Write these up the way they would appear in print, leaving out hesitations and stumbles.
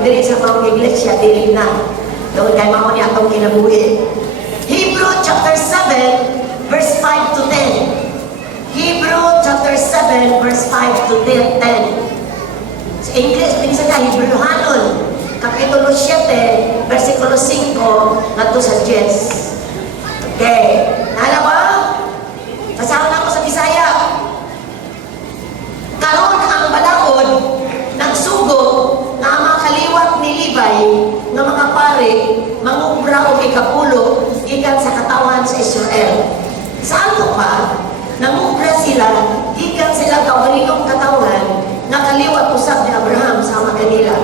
pero dili sa mga iglesia, dili na. Doon kay mao ni atong kinabuhi. Hebrew chapter 7, verse 5 to 10. Hebrew chapter 7, verse 5 to 10. Sa English, minsan na Hebrewanon, Kapitulo 7, versikulo 5, ngadto sa 10. Okay. Nala ba? Pasama na ako sa Bisaya. Karon ang balaod, nagsugo na ang mga kaliwat ni Libay, ng mga pare, mangubra o ikapulo, gikan sa katawan sa Israel. Saan to pa? Nangubra sila, gikan sila kawalinong katawan, na kaliwat usab ni Abraham sa mga kanila.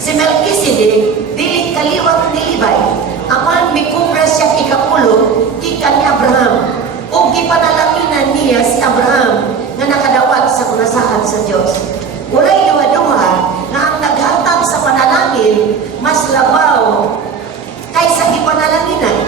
Si Melchizedek, dili kaliwat ni Libay, apan mikubra siya ikapulo, gikan ni Abraham. O gipanalakinan niya si Abraham na nakadawat sa kunasahan sa Diyos. Walay duha-duha na ang naghatag sa panalangin mas labaw kaysa gipanalakinan.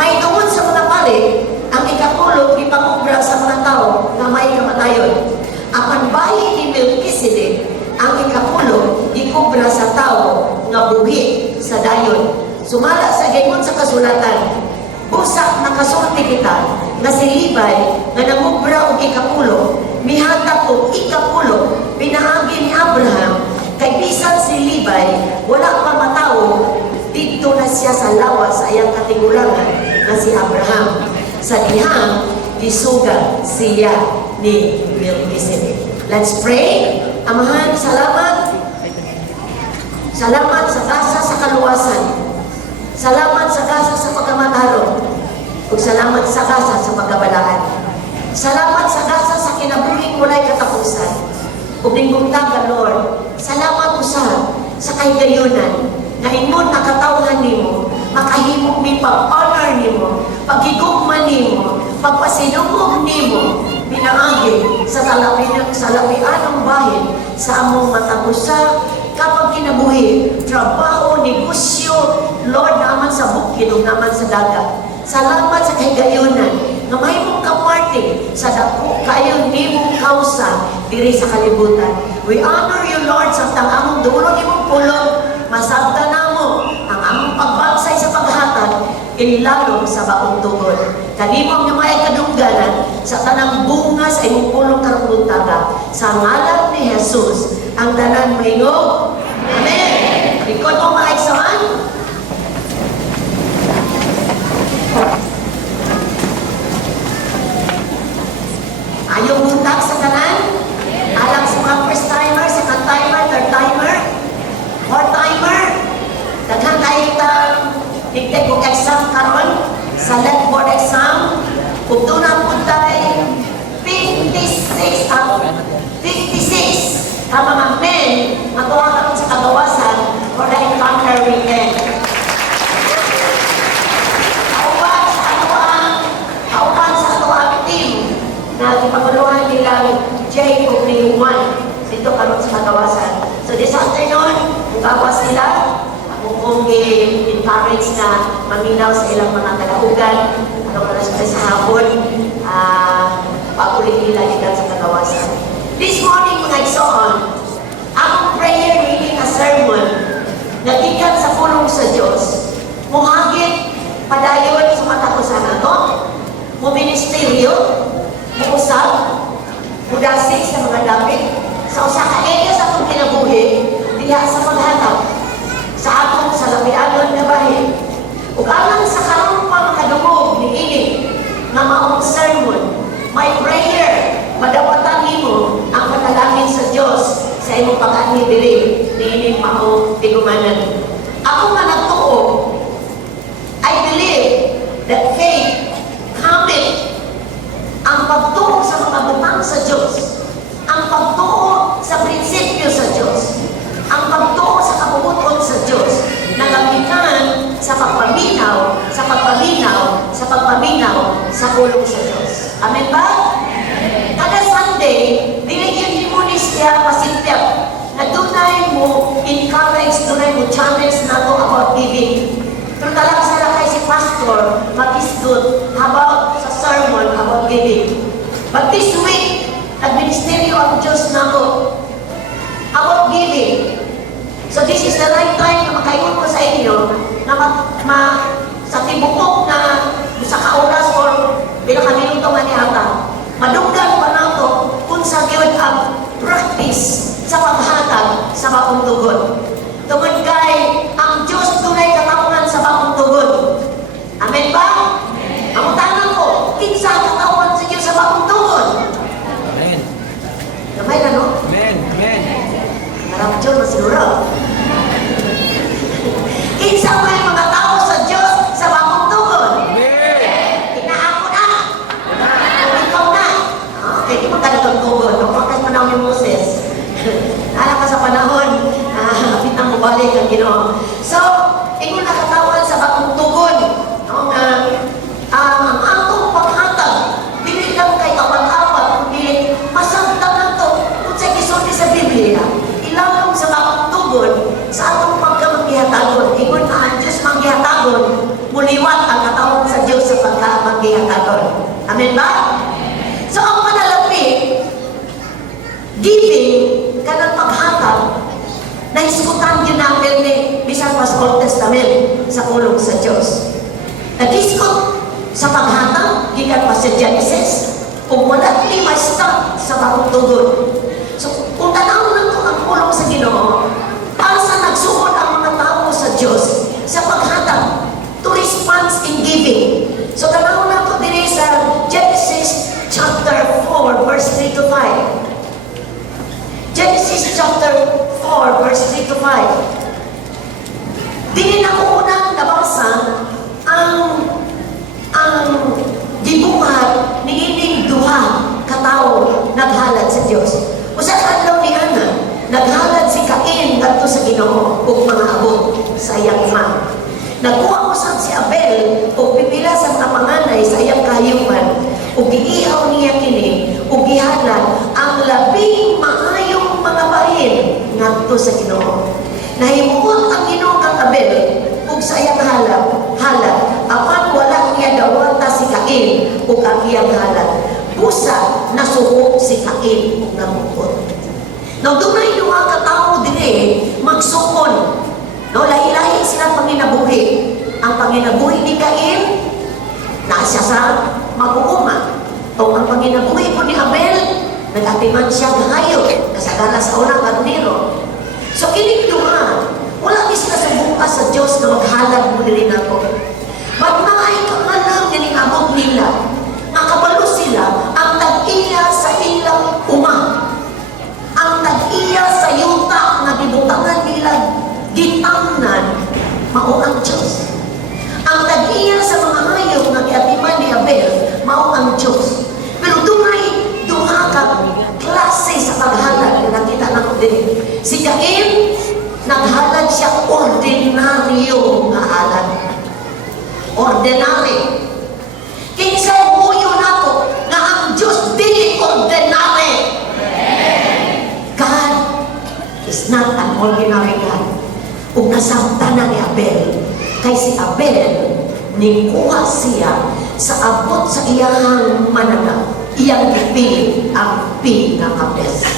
May tungod sa mga pare, ang ikapulo gipangubra sa mga tao na may kamatayon. Apan bahin ni Melchizedek, ang ikapulo gikubra sa tao nga buhi sa dayon. Sumala sa gingon sa kasulatan, busak nakasulti kita na si Libay nga nangubra og ikapulo, mihatag og ikapulo, pinaagi ni Abraham, kay bisan si Libay wala pa matawo, dito na siya sa lawas sa iyang katigulangan na si Abraham. Sa dihang isuga siya ni Melchizedek. Let's pray. Amahan, salamat. Salamat sa gasa sa kaluwasan. Salamat sa gasa sa pagkamatarong. Ug salamat sa gasa sa pagkabalaan. Salamat sa gasa sa kinabuhing walay katapusan. Ug ningbuntagan, Lord, salamat usab sa kahigayunan na imong nakatawhan nimo, makahimo mi pag-honor nimo, paghigugma nimo, pagpasinugog nimo, pinaagi sa salapianong bahin sa among matapusa kapag kinabuhi, trabaho, negosyo, Lord, naman sa bukid o naman sa dagat. Salamat sa kahigayunan na may mong kaparte sa dako kayo ni mong kausa diri sa kalibutan. We honor you, Lord, sa among dulo ni mong pulong, masabta na mo ang among pagbagsay sa paghatag, ilalo sa baong tugod. Kanimong nga may kadungganan sa tanang bunga sa imong pulong karong buntaga. Sa ngalan ni Jesus, ang tanan maingog. Amen. Likod mo mga igsoon. Ayaw buntag sa tanan. Alang sa mga first timer, second timer, third timer, fourth timer. Daghan kayo tigtay ko exam karon sa let board exam. Kung doon ang puntay, 56 ka mga men matuwa ka sa kagawasan for the encounter weekend. Kauban sa atuang team na ipaguluhan nilang Jacob ni Juan dito karon sa kagawasan. So this afternoon, kung gawas sila, kung encourage na maminaw sa ilang mga talaugan, anong oras pa sa hapon, paulit nila ikan sa kagawasan. This morning, mga igsoon, ang prayer reading a sermon na gikan sa pulong sa Diyos, muhagit padayon sa matapusan nato, muministeryo, muusap, mudasig sa mga dapit, sa usa ka area sa atong kinabuhi, diha sa paghatag sa atong salapianon na bahin. Ug alang sa karon pa makadungog ni ini nga maong sermon, may prayer, madawatan nimo ang panalangin sa Dios sa imong pag-anhi diri niining maong tigumanan. Ako nga nagtuo, I believe that faith cometh ang pagtuo sa mga butang sa Dios, ang pagtuo sa prinsipyo sa Dios, ang pagtuo sa kabubuton sa Diyos, nagagikan sa pagpaminaw, sa pagpaminaw, sa pagpaminaw sa pulong sa Diyos. Amen ba? Kada Sunday, dinigyan mo ni siya pasipyap na dunay mo encourage, dunay mo challenge na to about giving. Pero talang sila kay si Pastor, mag-isdot about sa sermon about giving. But this week, nag-ministeryo ang Diyos na ko about giving. So this is the sa tibuok na sa kauras or pinakaminuto nga niya madunggan pa na ito kung sa giwag ang practice sa paghatag sa bakong tugon. Tungod kay ang Diyos tunay katawan sa bakong tugon. Amen ba? Ang tanang ko, kinsa katawan sa Diyos sa bakong tugon? Amen. Gamay na, no? Amen. Amen. Harap Diyos na siguro. Kinsa may mga tao sa Diyos sa bakong tugon? Amen. Inaako na. Ikaw na. Okay, di magkalitong tugon. Kapag panahon ni Moses. Alam ka sa panahon, kapitang mabalik ang Ginoo. So, ingon nakatawan sa bakong tugon. Ang atong paghatag, dili lang kay kapat-apat, kundi masagda na ito. Kung sa gisulti sa Biblia, ilalong sa bakong tugon, sa atong pagkamagihatagon. Ingon na ang Diyos manggihatagon, muliwat ang katawan sa Diyos sa pagkamagihatagon. Amen ba? So, ang panalapit, giving, kanang paghatag, nahiskutan yun natin ni bisan pa sa Old Testament sa pulong sa Diyos. Nagiskot sa paghatag, gikan pa sa Genesis, kung wala ni ma-start sa bagong tugon. So, kung tanaw na ito ang pulong sa Ginoo, para sa nagsukod ang mga tao sa Diyos sa paghatag, to response in giving. So, tanaw na ito din sa Genesis chapter 4, verse 3 to 5. Genesis chapter 4, verse 3 to 5. Dili na ko unang nabasa ang gibuhat ni ining duha katao naghalad sa Dios. Usa ka adlaw ni Ana, naghalad si Cain ngadto sa Ginoo ug mga abot sa iyang ima. Nagkuha usab si Abel og pipila sa mga panganay sa iyang kahayupan ug giihaw niya kini ug gihalad ang labing maayong mga bahin ngadto sa Ginoo. Nahimuot ang Ginoo kang Abel ug sa iyang halad apan wala niya dawata si Cain ug ang iyang halad. Busa nasuko si Cain ug namukot. Now dunay duha ka tawo dire magsukon. No, lahi-lahi sila panginabuhi. Ang panginabuhi ni Cain na siya sa mag-uuma. O ang panginabuhi po ni Abel, nag-atiman siya ngayon, kasagala sa unang karnero. So, kinig duha, wala di sila sa bukas sa Diyos na maghalad mo nila na po. Ba't na ay kamanang nilingabot nila, nakabalo sila ang tag-iya sa ilang uma. Ang tag-iya sa yuta na gibutangan nila, gitamnan, mao ang Diyos. Ang tag-iya sa mga hayop na giatiman ni Abel, mao ang Diyos. Pero dunay duha ka klase sa paghalad na nakita na ko din. Si Cain, naghalad siya ordinaryo nga halad. Ordinary. Kinsa buyo nato na ang Diyos dili ordinary. God is not an ordinary God. Kung nasabta na ni Abel, kay si Abel, nikuha siya sa abot sa iyang mananap, iyang ipili ang pinaka-best.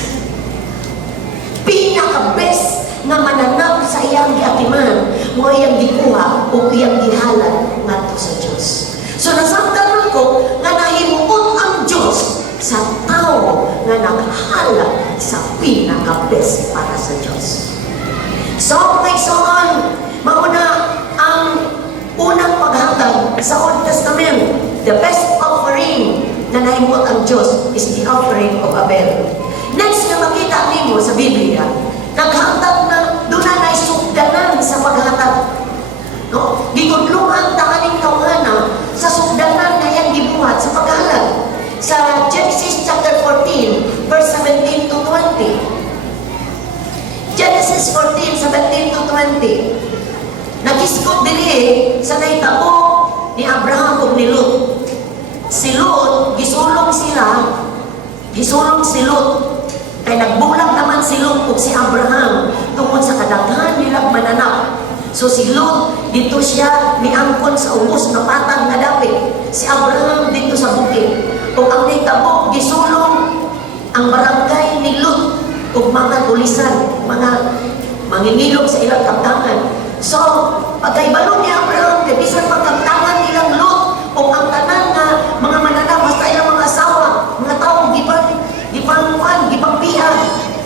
Pinaka-best nga mananap sa iyang giatiman, mo iyang gikuha o iyang gihalad ngadto sa Diyos. So nasabtan ko nga nahimuot ang Diyos sa tao nga naghalad sa pinaka-best para sa Diyos. So, may soon, mauna ang unang paghatag sa Old Testament. The best offering na naimot ang Diyos is the offering of Abel. Next na makita nimo sa Biblia, naghatag na, doon na sugdanan sa paghatag. No? Gigudluhan takaning kawana sa sugdanan na yan gibuhat sa paghalad. Sa Genesis chapter 14, verse 17 to 20. Genesis 14, 17 to 20. Nagiskot dili sa naitabo ni Abraham ug ni Lot. Si Lot, gisulong si Lot. Kay nagbulag naman si Lot ug si Abraham tungod sa kadaghan nilang mananap. So si Lot, dito siya niangkon sa ubos na patag na dapit. Si Abraham dito sa bukid. Ug ang naitabo, gisulong ang barangay ni Lot ug mga tulisan, mga mangingilog sa ilang kaptangan. So, pagkaibalo ni Abraham kay bisan pagkantangan nilang Lot o ang tanan nga mga mananap basta ilang mga asawa, mga taong gipangpihan.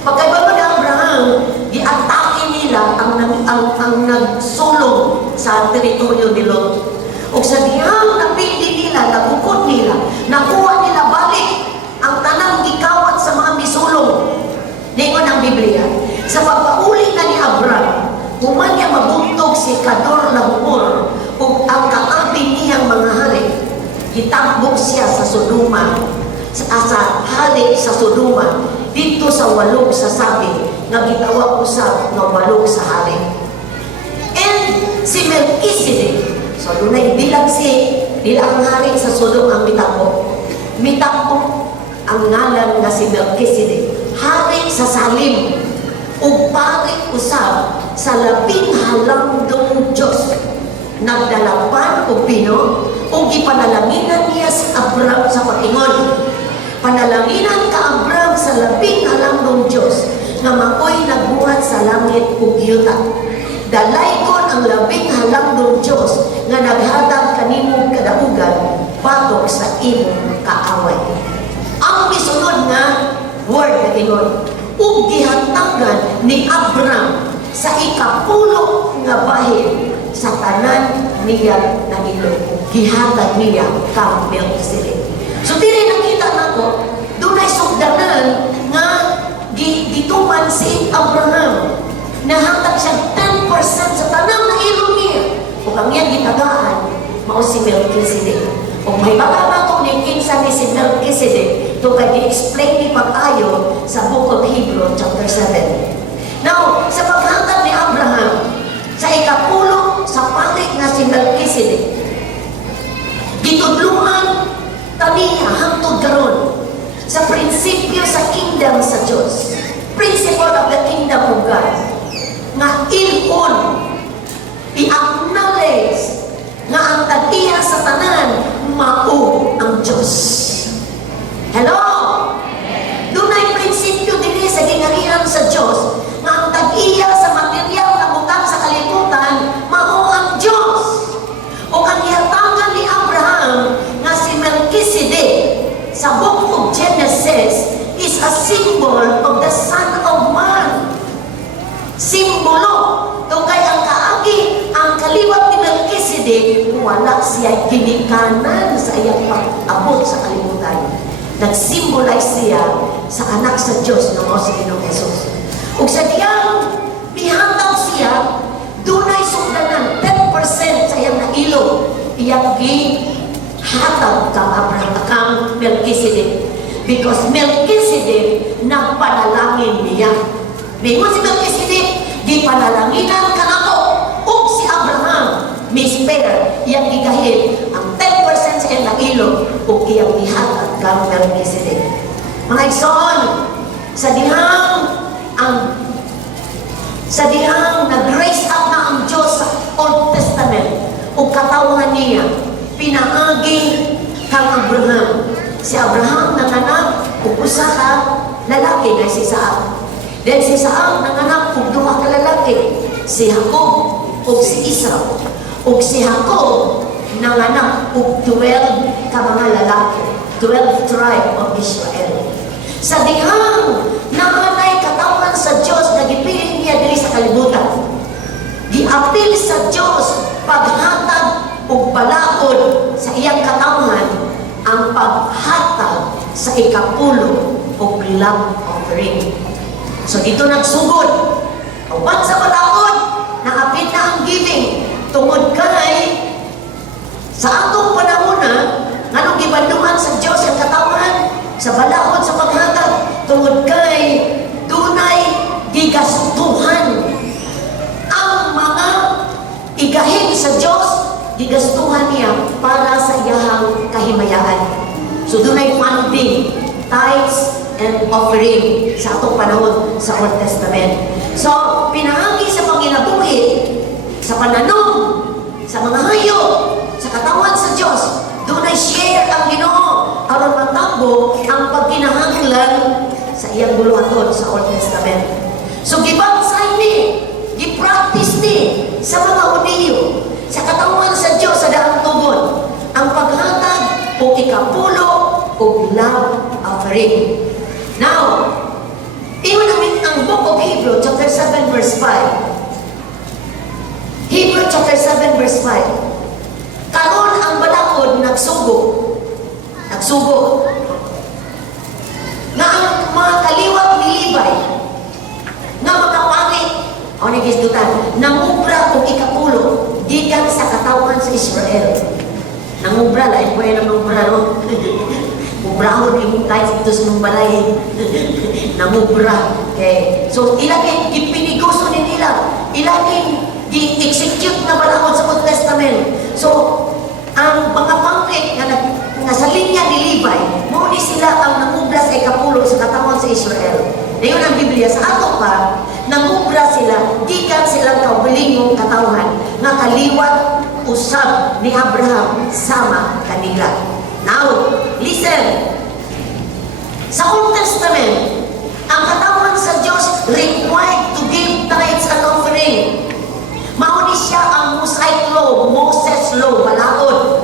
Pagkaiba ni Abraham, giatake nila ang nagsulong sa teritoryo ni Lot. O sa dihang napili nila, nagukod nila, nakuha nila balik ang tanang gikawat sa mga misulong. Ningon ang Biblia, sa pagpauli na ni Abraham, human niya mabuntog si Kador Lahumor o ang kaambi niyang mga hari, itambok siya sa Sodoma, sa hari sa Sodoma, dito sa walog sasabi nga gitawag usab nga walog sa hari. And si Melchizedek, so dunay bilang ang hari sa Sodom ang mitapok ang ngalan nga si Melchizedek, hari sa Salim ug pari usab sa labing halandong Diyos. Nagdalapan o pino o gipanalanginan niya si Abraham sa patingon. Panalanginan ka Abraham sa labing halandong Diyos nga maoy nagbuhat sa langit ug yuta. Dalaygon ang labing halandong Diyos nga naghatag kanimong kadaugan batok sa imong kaaway. Ang misunod nga word na ingon, ug gihatagan ni Abraham sa ikapulo nga bahin sa tanan niya nagilo. Gihatag niya kang Melchizedek. So dili nakita nako, dunay sugdanan nga gituman si Abraham. Nahatag siya 10% sa tanang na ilong niya. Ug ang iyang gitagaan mao si Melchizedek. Ug may baba ko ni kinsa ni si Melchizedek to kay gi-explain ni pag-ayo sa Book of Hebrews chapter 7. Now, sa paghatag ni Abraham sa ikapulo sa palit na si Melchizedek, gitudluhan taniya hangtod karon sa prinsipyo sa kingdom sa Diyos, principle of the kingdom of God, nga ilon i-acknowledge nga ang tatiya sa tanan mao ang Diyos. Hello? Dunay prinsipyo dinhi sa gingharian sa Diyos nga ang tag-iya sa material na butang sa kalibutan mao ang Diyos. O ang ihatangan ni Abraham nga si Melchizedek sa Book of Genesis is a symbol of the Son of Man. Simbolo. Tungkay ang kaagi, ang kaliwat ni Melchizedek, wala siya ginikanan sa iyang pag-abot sa kalibutan. Nag-symbolize siya sa anak sa Diyos na mga si Ginoong Jesus. Ug sa diyang pihatag siya, dunay sugdanan 10% sa iyang nailo. Iyang gihatag kang Abraham, kang Melchizedek. Because Melchizedek nagpanalangin niya. Mingon si Melchizedek, gipanalaginan ka ako o si Abraham misper iyang gigahit ang 10% sa iyang nailo o iyang ihatag kang Melchizedek. Mga igsoon, sa dihang nag-raise up na ang Diyos sa Old Testament o katawan niya, pinaagi kang Abraham. Si Abraham nanganak o usa ka lalaki na si Isaac. Then si Isaac nanganak og duha ka lalaki, si Jacob ug si Esau. Ug si Jacob nanganak og 12 ka mga lalaki, 12 tribe of Israel. Sa dihang nanganay katawan sa Dios na gipili niya diri sa kalibutan, giapil sa Dios paghatag og balaod sa iyang katawan ang paghatag sa ikapulo og love offering. So dito nagsugod. Upat sa balaod, naapit na ang giving. Tungod kay sa atong panahon na, nganong gibanduhan sa Diyos ang katawan sa balaod sa paghatag. Tungod kay dunay gigastuhan ang mga igahin sa Diyos, gigastuhan niya para sa iyahang kahimayaan. So dunay funding, tithes, and offering sa atong panahon sa Old Testament. So, pinaagi sa panginabuhi, sa pananom, sa mga hayop, sa katawan sa Diyos, doon ay share ang Ginoo aron matakbo ang pagkinahanglan sa iyang buluhaton sa Old Testament. So, gibansay ni, gipractice ni sa mga Hudiyo, sa katawan sa ikapulo ug love offering. Now, ingon namin ang book of Hebrew, chapter 7, verse 5. Hebrew chapter 7, verse 5. Karon ang balakod nagsugo. Nagsugo. Na ang mga kaliwat ni Levi, na mga pangit, o nagisdutan, nangubra o ikapulo, gikan sa katawan sa Israel. Nangubra, lain po yan ang nangubra, no? Ubrahon yung tayo dito sa mga balay. Nangubra. Okay. So, ilagay, ipiniguso din nila. Ilagay, di-execute na balakod sa Old Testament. So, ang mga pangit nga sa linya ni Levi, muli sila ang nangubra sa ikapulo sa katawan sa Israel. Ngayon ang Biblia, sa ato pa, nangubra sila, gikan silang kaugalingong katawan, nga kaliwat usab ni Abraham sama kanila. Now, listen. Sa Old Testament, ang katawan sa Diyos required to give tithes and offering. Mauni siya ang Mosaic Law, Moses Law, balaod.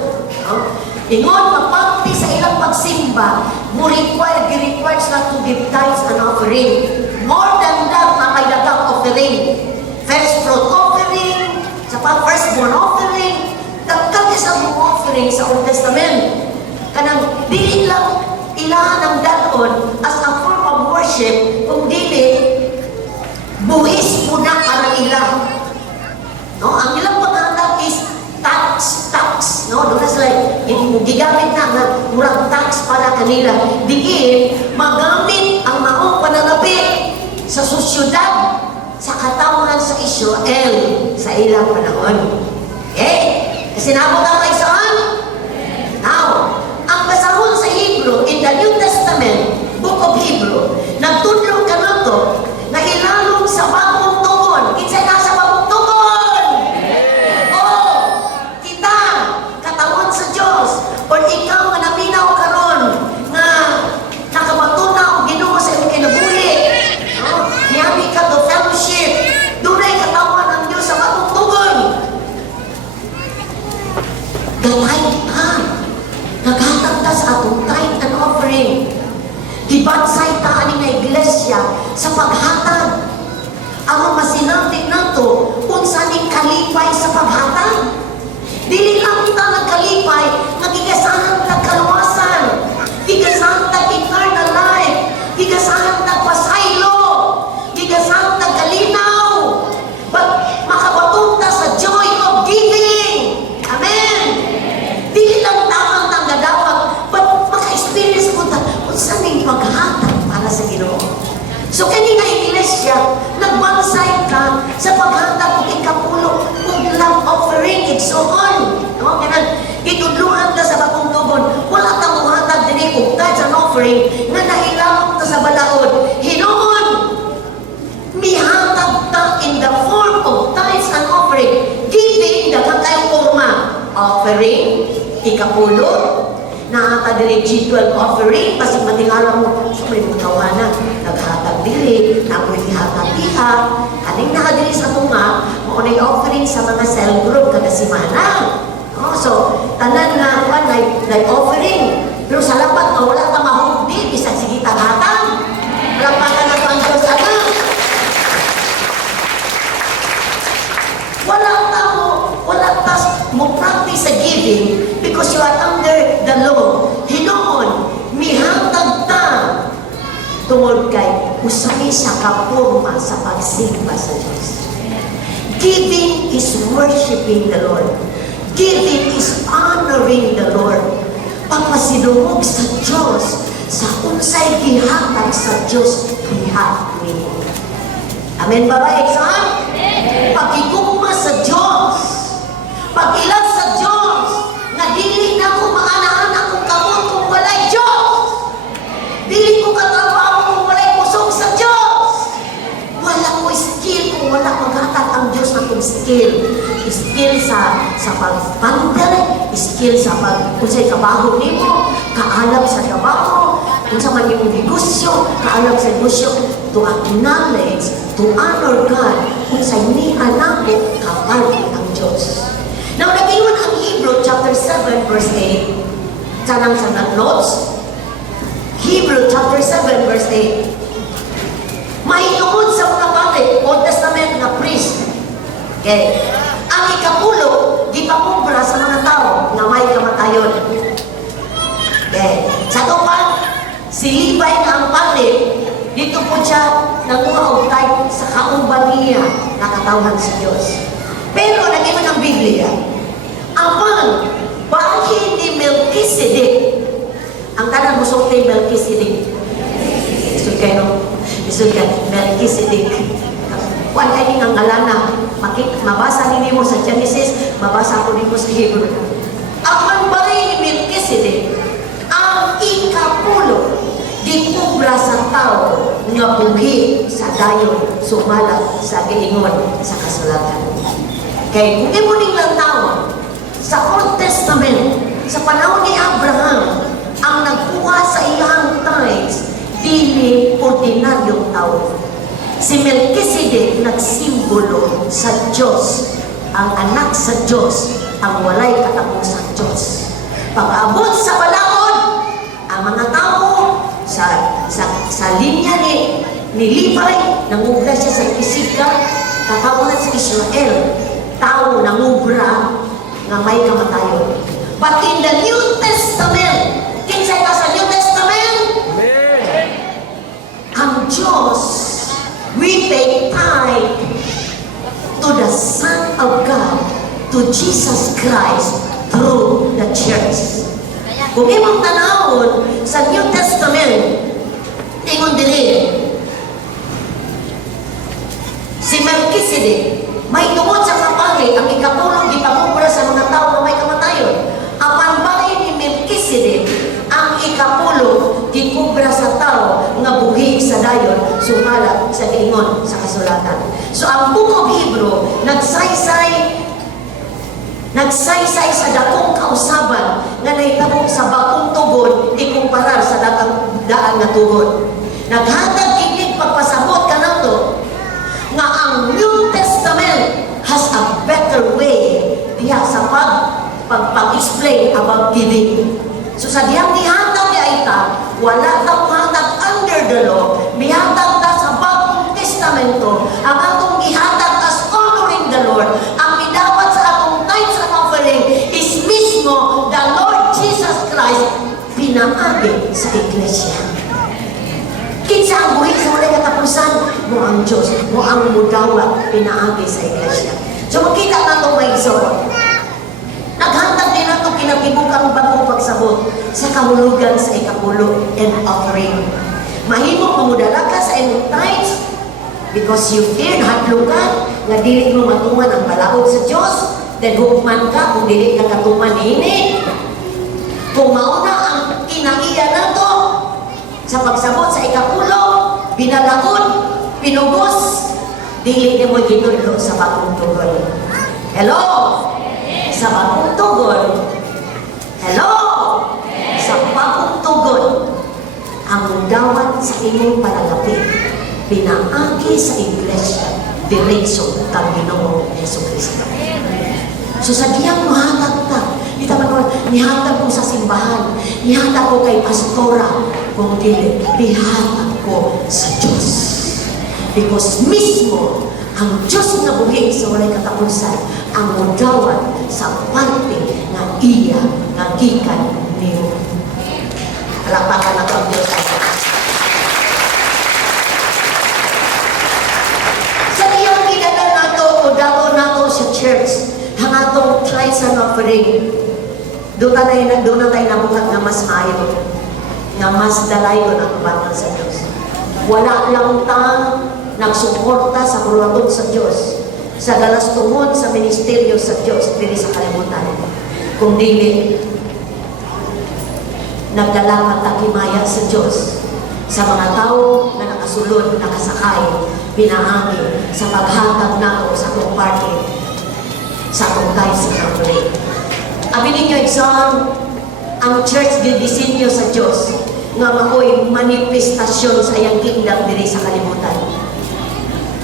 Ingon, mapagti sa ilang pagsimba, gi-required sila to give tithes and offering. More than that, na may dagang offering. First fruit offering, sa firstborn offering, dagdag isang offering sa Old Testament. Kanang dili lang ilahan ang dalon as a form of worship, kung dili buhis po na para ilah. No, ang ilang paghandang is tax, no? Doon na sila, gigamit na murang tax para kanila. Diin, magamit ang maong pananabi sa sosyudad, sa katawan sa Israel, sa ilang panahon. Okay? Kasi nabot ang kaisaan? Now, ang basahon sa Hebrew, in the New Testament, Book of Hebrew, nagtudlong ka nito na ilalong sa bagong tugon. Kinsay nasa bagong tugon? Oh, kita, katawan sa Diyos, o ikaw nga naminaw karon nga nakabatuna o Ginoo sa iyong kinabuhi. No? Niyami ka to fellowship. Dunay katawan ang Diyos sa bagong tugon. Gamay ka. Naghatag ta sa atong tithe and offering. Gibansay ta ani nga iglesia sa paghatag. Aron masinabi nato unsa ning kalipay sa paghatag. Dili lang ta nagkalipay, nagigasahan ta kaluwasan. Gigasahan ta eternal life. Gigasahan ta pasaylo. Gigasahan ta kalinaw. But makabatong ta sa joy of giving. Amen. Dili lang tamang tanggadawag, but maka-experience mo ta kung saan yung paghatag para sa Ginoo. So, kani nga iglesia, nagbansay ka sa paghatag ng ikapulo kung love offering, igsoon. No? Kaya itudluhan ka sa bagong tugon, wala kang muhatag din kung tithes and offering na nahilamok ka sa balaod. Hinoon, mihatag ka in the form of tithes and offering, giving the kakayong forma. Offering, ikapulo, nakakadiri G12 offering, kasi matingala mo, so may mutawanan, naghatag diri, napoy ihatag diha, aning nakadiri sa tunga, maunay offering sa mga cell group, kagasimana. No? So, tanan na, na offering, pero sa lapat, wala ka mahugdi, bisag sige taghatag, lapakan na ang Diyos, anak. Wala mo practice sa giving because you are under the law. Hinoon, mihatag ta tungod kay usay sa kaporma sa pagsimba sa Diyos. Giving is worshiping the Lord. Giving is honoring the Lord. Pagpasidungog sa Diyos sa unsay gihatag sa Diyos gihat nimo. Amen ba ba, Exxon? Pagigugma sa Diyos, pag-ilag sa Diyos, na dili na ko maanahan akong kamot kung walay Diyos. Dili ko katrabaho kung walay kusog sa Diyos. Wala ko skill kung wala maghatag ang Diyos na kong skill. Skill sa pag-pandel, skill sa kung sa'y kabaho nimo, kaalam sa trabaho, kung sa man yung negosyo, kaalam sa negosyo, to acknowledge, to honor God, kung sa ni anak ko, kapal ang Diyos. Now, nag-iwan ang Hebrew chapter 7, verse 8. Tanang sa notes, Hebrew chapter 7 verse 8. Mahitungod sa mga pare, Old Testament na priest. Okay. Ang ikapulo, di pa kumpra sa mga tao na may kamatayon. Okay. Sa tupan, si Levi nga ang pare, dito po siya nanguha og type sa kauban niya na katawan sa Diyos. Pero nag-iwan ng Biblia, amang bahin ni Melchizedek, ang tanang musok ni Melchizedek. Isod kayo, no? Isod kayo, Melchizedek. Kuan kayo ng alana, mabasa ninyo mo sa Genesis, mabasa ko ninyo sa Hebrew. Amang bahin ni Melchizedek, ang ikapulo, di kubra sa tao nga buhi sa dayon sumalat sa giingon sa kasulatan. Kaya kung di mo lang tao sa Old Testament, sa panahon ni Abraham, ang nagkuha sa ilang tithes, dili ordinaryong tao. Si Melchizedek nagsimbolo sa Diyos, ang anak sa Diyos, ang walay katapos sa Diyos. Pag-abot sa balaod, ang mga tao sa linya ni Levi, nangubra siya sa isika, katawan sa Israel, tao nangubra nga may kamatayon. But in the New Testament, kinsay ka sa New Testament? Amen. Ang Diyos, we pay tithe to the Son of God, to Jesus Christ, through the church. Kung imong tanawon sa New Testament, ingon diri, si Melchizedek, may tungod sa kapari, ang ikapulong gipamubra sa mga tao na may kamatayon. Apan bahin ni Melchizedek, ang ikapulo gikubra sa tao nga buhi sa dayon sumalat sa giingon sa kasulatan. So ang Book of Hebrew nagsaysay sa dakong kausaban nga nahitabo sa bakong tugon ikumparar sa daan nga tugon. Naghatag kinig pagpasabot ka nato nga ang New Testament has a better way diha sa pag-explain about giving. So sa diyang nihatag niya ita, wala tang hatag under the law, mihatag ta sa Bagong Testamento, ang atong gihatag as honoring the Lord, ang midawat sa atong tithes and offering is mismo the Lord Jesus Christ pinaagi sa iglesia. Kinsa ang buhi sa walay katapusan, mo ang Diyos, mo ang mudawat pinaagi sa iglesia. So makita na itong may isod. Naghantag din na itong kinakibukang bagong pagsabot sa kahulugan sa ikapulo and offering. Mahimo mamudala ka sa imong tithes because you feared hadlukan nga dili mo matuman ang balaod sa Diyos, then hukman ka kung dili ka katuman ini. Kung mauna ang kinaiya na to sa pagsabot sa ikapulo, binalaod, pinugos, dili ni mo ginudlo sa bagong tugon. Hello? Sa bagong tugon. Hello? Sa bagong tugon. Ang dawat sa imong panalapit, pinaagi sa iglesia, diretso kang Ginoong Jesucristo. So sa diyang mahatag ka, di taman ko, nihatag ko sa simbahan, nihatag ko kay pastora, kung dili, nihatag ko sa Diyos. Because mismo, ang Diyos na buhi sa walay katapusan, ang mudawat sa parte nga iya nga gikan niyo. Palakpakan na ang Diyos. Sa iyang ginala nato o dato nato sa church, ang atong tithes and offering, doon na tayo nabuhat nga mas maayo, nga mas dalayon ang batang sa Diyos. Wala lang tang nagsuporta sa kulatot sa Diyos, sa galastungon sa ministeryo sa Diyos, dili sa kalimutan. Kung dili, nagdala takimaya sa Diyos sa mga tao na nakasulod, nakasakay, pinaagi sa paghatag nato sa atong party, sa atong tithes and offering. Abi ninyo exam, ang church didisenyo sa Diyos nga makoy manifestasyon sa iyang kingdom diri sa kalibutan.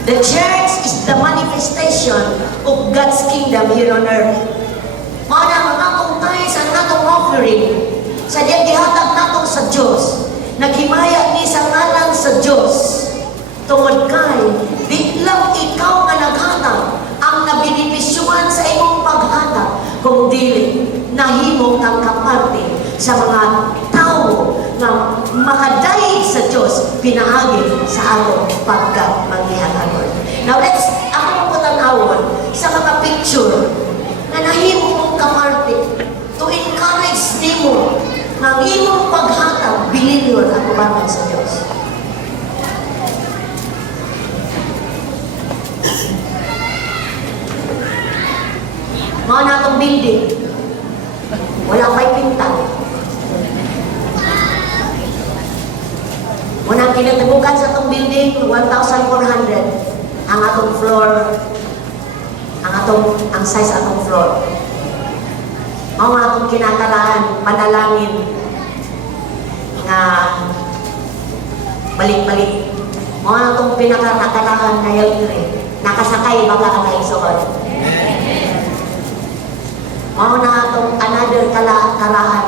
The church is the manifestation of God's kingdom here on earth. Mga atong tithes and atong offering Sa diyang gihatag nato sa Diyos, naghimaya ni sa ngalan sa Diyos, tungod kay, di lang ikaw nga naghatag ang nabinipisyuhan sa imong paghatag, kung dili, nahimo kang kaparte sa mga tao nga makadayeg sa Diyos, pinaagi sa atong pagkamanggihatangon. Now ako po tanawon sa mga picture na nahimo mong kaparte to encourage nimo nga ang imong paghatag bilinyon ang kubangan sa Diyos. Mga natong building, wala pa'y pinta. Unang kinatibukan sa itong building, 1,400 ang atong floor, ang size atong floor. Mga atong kinakaraan, panalangin nga balik-balik. Mga atong pinakanakaraan na yaltre, nakasakay baka ang naisuon. Mga na atong another karaan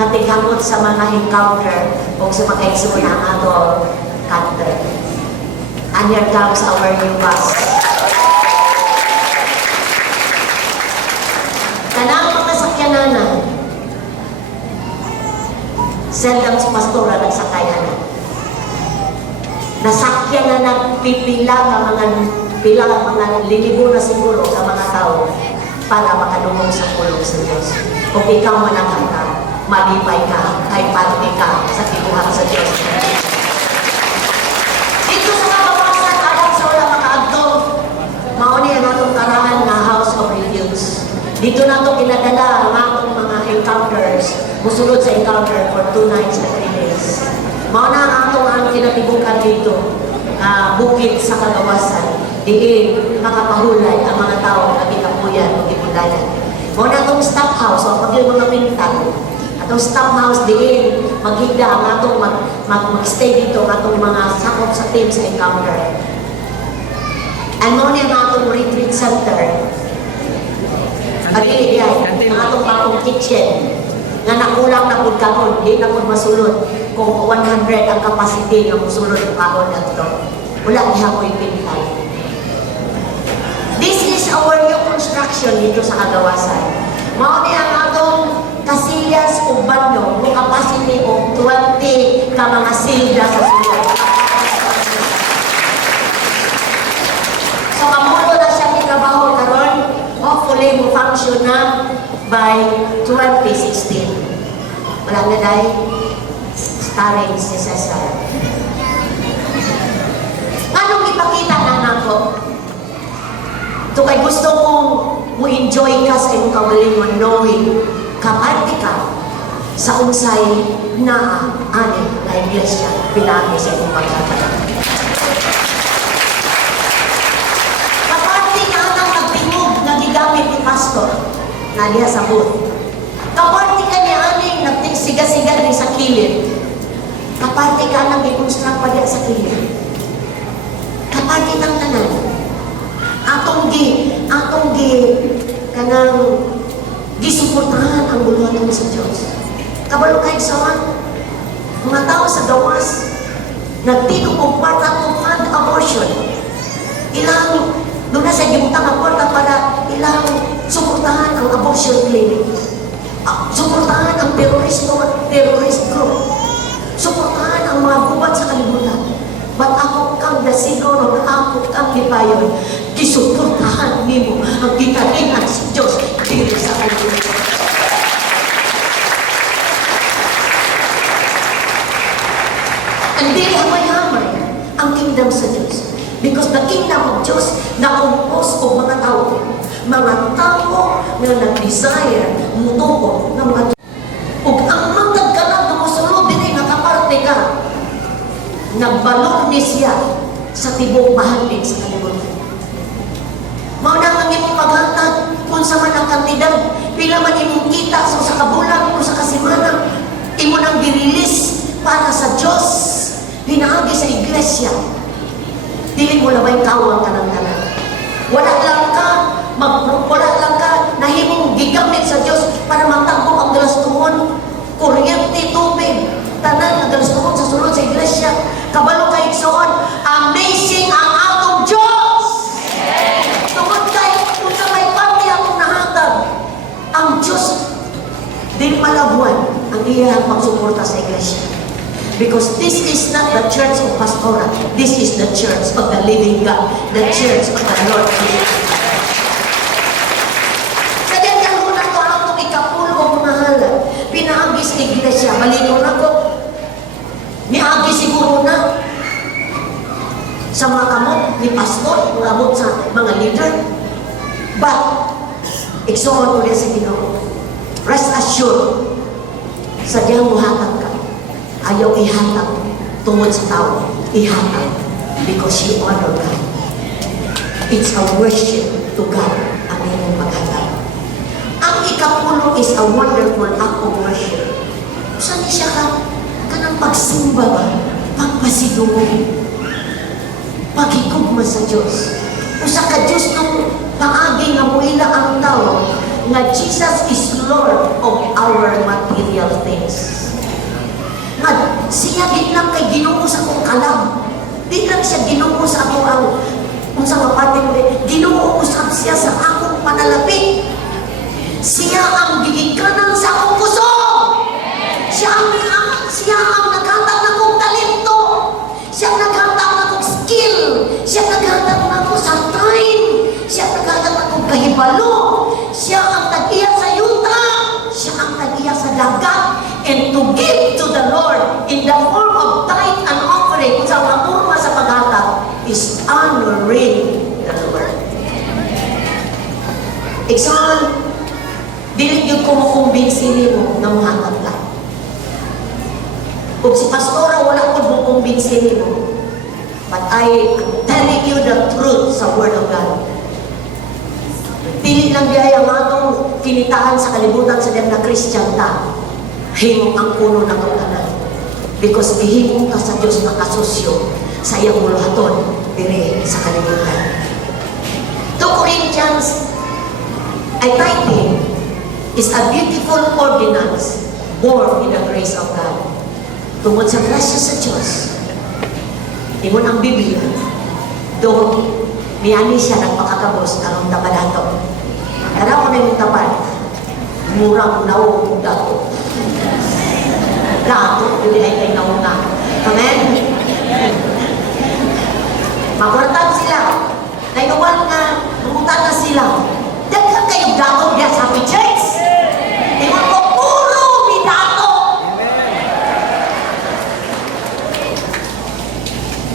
na tighamot sa mga encounter o sa mga igsoon ang atong country. And here comes our new bus. Kanang mga sakyanan, seldom si pastora nagsakayan. Nasakyan na nagpipila ng mga lilibo na siguro sa mga tao para makadungog sa pulong sa Diyos. Kung ikaw manangata, malipay ka, kay parte ka sa tibuhan sa Diyos. Dito sa kabawasan, alam sa wala makaagto, mauni ang atong karahan na House of Refuge. Dito na ito kinadala ang atong mga encounters, musulod sa encounter for 2 nights and 3 days. Mauna ang atong ang kinatibukan dito, bukid sa kagawasan, diin makapahulay ang mga tao na gikapuyan o gipudayan. Mauna itong staff house, o pag yung mga pintan, atong staff house diin, maghigda ang atong mag-stay dito, ang atong mga sakop sa team sa encounter. And mauna ang atong retreat center, ang atong bagong kitchen, nga nakulang na po kahon, di na po masulod kung 100 ang capacity ng musulod ng kahon na ito. Wala niya ko ipintan. This is our new construction dito sa Kagawasan. Mao ni ang atong kasilyas o banyo, ng capacity of 20 ka mga silda sa sulod. So kamulo na siya kitrabaho karon, hopefully mo function na by 2016. Wala na dahil starring si Cesar. Anong ipakita na nako? Ito kay gusto kong mo-enjoy ka sa iyong kawalingon, knowing kaparte ka sa unsay na ani na iglesia pinagi sa iyong pagkakataon. Kaparte ka nang nagtingog na gigamit ni pastor na niya sa booth. Kaparte ka niya aning nagtigsiga-siga rin sa kilid. Kaparte ka nang i-construct pa diya sa kilid. Kaparte ng tanan. Atong kanang gisuportahan ang buluhaton sa Diyos. Kabalo kahit saan, mga tao sa gawas, nagtiko kong part atong fund abortion. Ilang, doon na sa gibutang ang kwarta para ilang suportahan ang abortion clinic. Suportahan ang terrorist group. Suportahan ang mga gubat sa kalibutan. Ba't ako kang nasiguro na ako kang lipayon, gisuportahan nimo ang gitalingan sa Diyos dito sa kalibutan. Hindi hamay-hamay ang kingdom sa Diyos. Because the kingdom of Diyos na kumpos o mga tao na nag-desire, mutuo ng mga ug ang magdagkalag na musulod din nakaparte ka, nagbalor ni siya sa tibok bahagin sa kalibutan. Mauna ang imong paghatag kung sa man ang kantidad, pila man imong kita sa kabulan o sa kasimana, imo nang dirilis para sa Diyos, hinaagi sa iglesia. Dili mo labay kawang ka ng tanan. Wala lang ka nahimong gigamit sa Diyos para matagpo ang galastungon, kuryente, Kabalo kay Igsoon, amazing ang atong Diyos! Tungod kay, kung sa may pati akong nahatag, ang Diyos, din malabuan ang iyang pagsuporta sa iglesia. Because this is not the church of Pastora. This is the church of the living God. The church of the Lord Jesus. Sa ganyan mo na ito ang itong ikapulo o mga halal. Pinaagis sa iglesia. Malino na ko. Niagi siguro na sa mga kamot ni pastor, mga sa mga leader. But, igsoon ko rin sa Ginoo. Rest assured, sa diyang muhatag ka, ayaw ihatag tungod sa tao. Ihatag because you honor God. It's a worship to God ang iyong paghatag. Ang ikapulo is a wonderful act of worship. Saan siya ka? Kanang pagsimba ba? Pagpasidungo. Paghigugma sa Diyos. Usa ka Diyos nung paagi nga muila ang tao nga Jesus is Lord of our material things. Nga siya din lang kay Ginoo sa akong kalam. Di lang siya Ginoo sa ako ang sa kapatid mo, Ginoo usab siya sa akong panalapit. Siya ang gigikanan sa akong puso. Siya ang naghatag na kong talento. Siya ang naghatag na kong skill. Siya ang naghatag na ko sa time. Siya ang naghatag na kong kahibalo. Siya ang tag-iya sa yuta. Siya ang tag-iya sa dagat. And to give to the Lord in the form of tithe and offering sa pamurma sa paghatag is honoring the Lord. Example, dili gyud ko makumbinsi nimo nga muhatag ka. Kung si pastora wala ko makumbinsi nimo. But I am telling you the truth sa Word of God. Dili lang biyaya nga itong kinitaan sa kalibutan sa diyang na Christian ta. Himong ang puno ng tanan. Because gihimong ka sa Diyos na kasosyo sa iyang muluhaton dire sa kalibutan. 2 Corinthians, tithing is a beautiful ordinance born in the grace of God. Tungod sa grasya sa Diyos, ingon ang Biblia, doon, miyani siya nagpakakabos karong tabadato. Kada ko na yung tabad, murang nauong dato. Dato, yun ay kay naunga. Amen? Maguratan sila. Nainuwan nga, mamutan na sila. Daghan kayong dato diya sa church. Ingon ko, puro mi dato.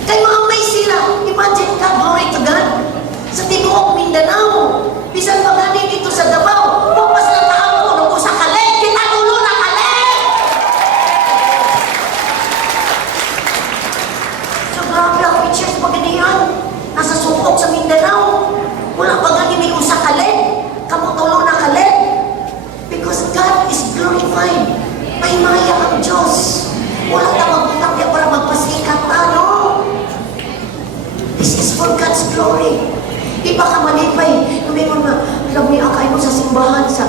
Kay mga may sila, imagine ka, glory to God. Sa tibuok Mindanao, bisan pa gani dito sa Davao, papas na taon ko, nung sa kaleg, kita tulo na kaleg! So grabe ang pictures pag ganyan, nasa sukok sa Mindanao, wala pa gani may usa kaleg, kamutulo na kaleg. Because God is glorified. May maya ang Diyos. Wala na magutang niya para magpasikat, ano? This is for God's glory. Iba ka malipay. Lumingon na, alam niya, akain mo sa simbahan, sa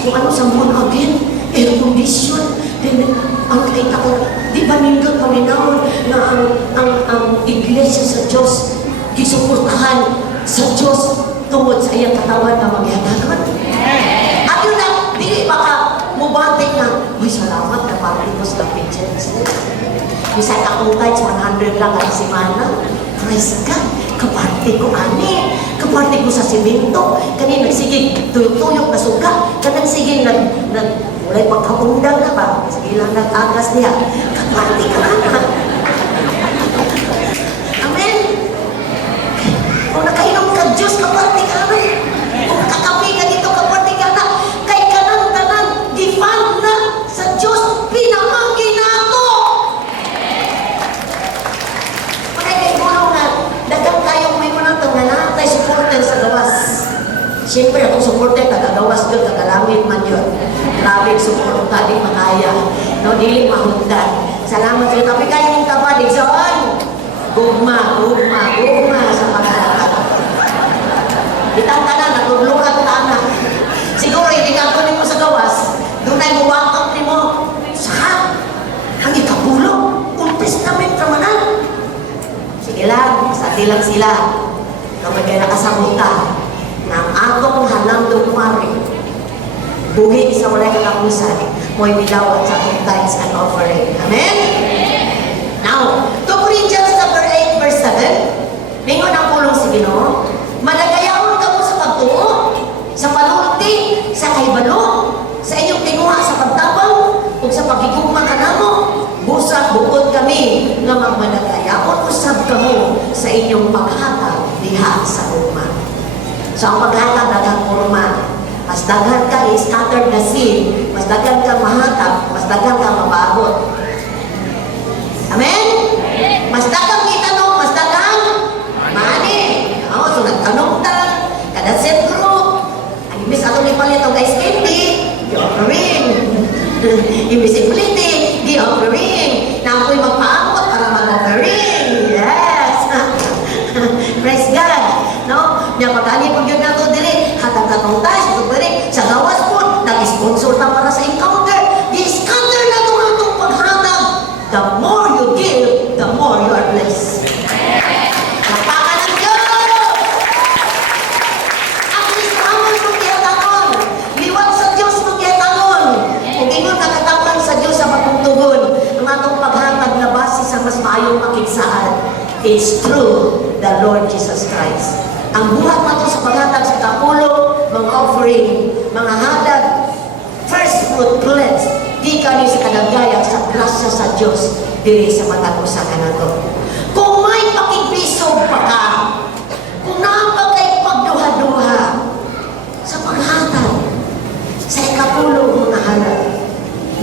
kung ano, sa moon again, air condition. Then, ang kita ko, di ba nindot paminahon na ang iglesia sa Diyos, gisuportahan sa Diyos tungod sa iyang katawan na magyadagan. At yun na, di ba ka mubate na, uy, salamat na parang ito sa pigeons. Bisa akong touch, 100 lang ang simana. Praise God, kaparte ko ani, kaparte ko sa simento, kanina sige, tuyok-tuyok na suga, kanang sige, mulay pagkaundang na ba, sige lang nag-agas niya, kaparte ka na. Amen. Kung nakainom ka Diyos, kaparte ka na. Kung nakakapi ka dito, kaparte ka na. Kay kanang-tanan, gifan na sa Diyos, pinamanggi na ako. Dagang kayong may mga itong nanatay supporter sa gawas. Siyempre, akong supporter, taga-gawas doon, taga-langit man yun. Grabe, support ka, di makaya. No, di mahundan. Salamat sa tapi kayo mong kapatid. Saan? Gugma sa pagkakata. Itang ka na, natudlukan ka na. Siguro, hindi ka kunin mo sa gawas. Doon ay muwakap ni mo. Saan? Ang ikabulo. Old Testament ramanan. Sige lang, sati lang sila. Kapag kaya nakasabuta na ang atong halandong pari, buhi sa walay katapusan, mo'y bilawat sa atong tithes and offering. Amen? Now, 2 Corinthians chapter 8, verse 7, mingon ang pulong si Ginoo, malagayaon ka mo sa pagtuo, sa panulti, sa kaibalo, sa inyong tinguha sa pagtabang, o sa pagigugma ka namo, busak bukod kami nga magmalagayaon usab kamo sa inyong paghatag diha sa ruma. So ang paghatag daghang forma. Mas daghan ka scattered na seed, mas daghan ka mahatag, mas daghan ka mabagot. Amen? Mas daghan itanong, mas daghan mani. So nagtanong ta, kada set group, ang imbis atong ipalit ang guys candy, di offering. Invisibility, di offering. Na ako'y magpaamot para mag-offering. Yes! Praise God! No? Niya pag-ali po yun na ito dire, hatag katong tayo, ito balik, sa gawas po, nag-sponsor na para sa encounter. Di-scatter na ito ang itong paghatag. The more you give, the more you are blessed. Napakan ng Diyos! Ang listahan mong kiyatanon, liwat sa Diyos mong kiyatanon. Kung ingon nakatawan sa Diyos sa pagtungtugon, ang atong paghatag na base sa mas maayong makigsaan, it's true, the Lord Jesus Christ. Ang buhat nato sa paghatag sa kapulo, mga offering, mga hatag, first fruit pledge, di kami sa kanagaya sa grasya sa Diyos, diri sa matagusakan nato. Kung may pakibisog pa ka, kung napagay pagduha-duha sa paghatag, sa ikapulo mga halag,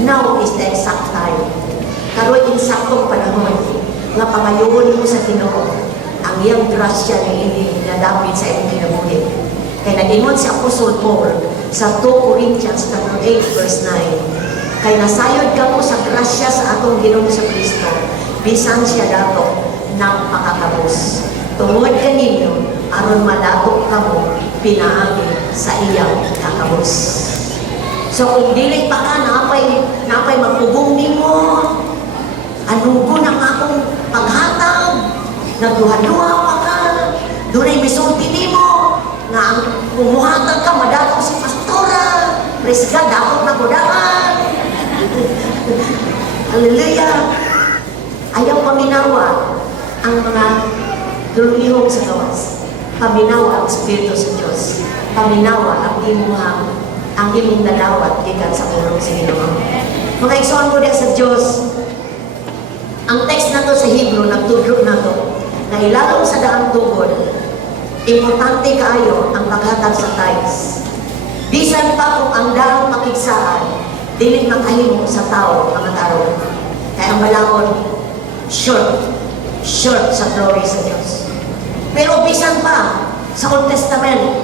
now is the exact time. Karo'y insaktong panahon nga pangayoon mo sa Ginoo ang iyang grasya ni ini nadapit sa iyong kinabuhi. Kaya nag-ingon si Apostol Paul sa 2 Corinthians 8 verse 9, kay nasayod ka mo sa grasya sa atong Ginoo sa Kristo, bisan siya dato ng pakakabos. Tungod kaninyo, aron malatok ka mo pinaagi sa iyang kakabos. So kung dili pa ka, napay magpugong nimo, anugo ng akong paghatag, nagduha-duha pa ka, dunay misulti nimo, nga ang kumuhatag ka, madakot si pastora, praise God, dakot na kudaan. Hallelujah! Ayaw paminawa ang mga dulihong sa gawas. Paminawa ang Espiritu sa Diyos. Paminawa ang imong dalawat gikan sa pulong sa Ginoo. Mga igsoon ko sa Diyos, ang text na to sa Hebrew, nagtudlo na to, na ilalong sa daang tugod, importante kaayo ang paghatag sa tithes. Bisan pa kung ang daang makigsaan, dili makahimo sa tao ang mataro. Kaya ang balakon, short sa glory sa Diyos. Pero bisan pa, sa Old Testament,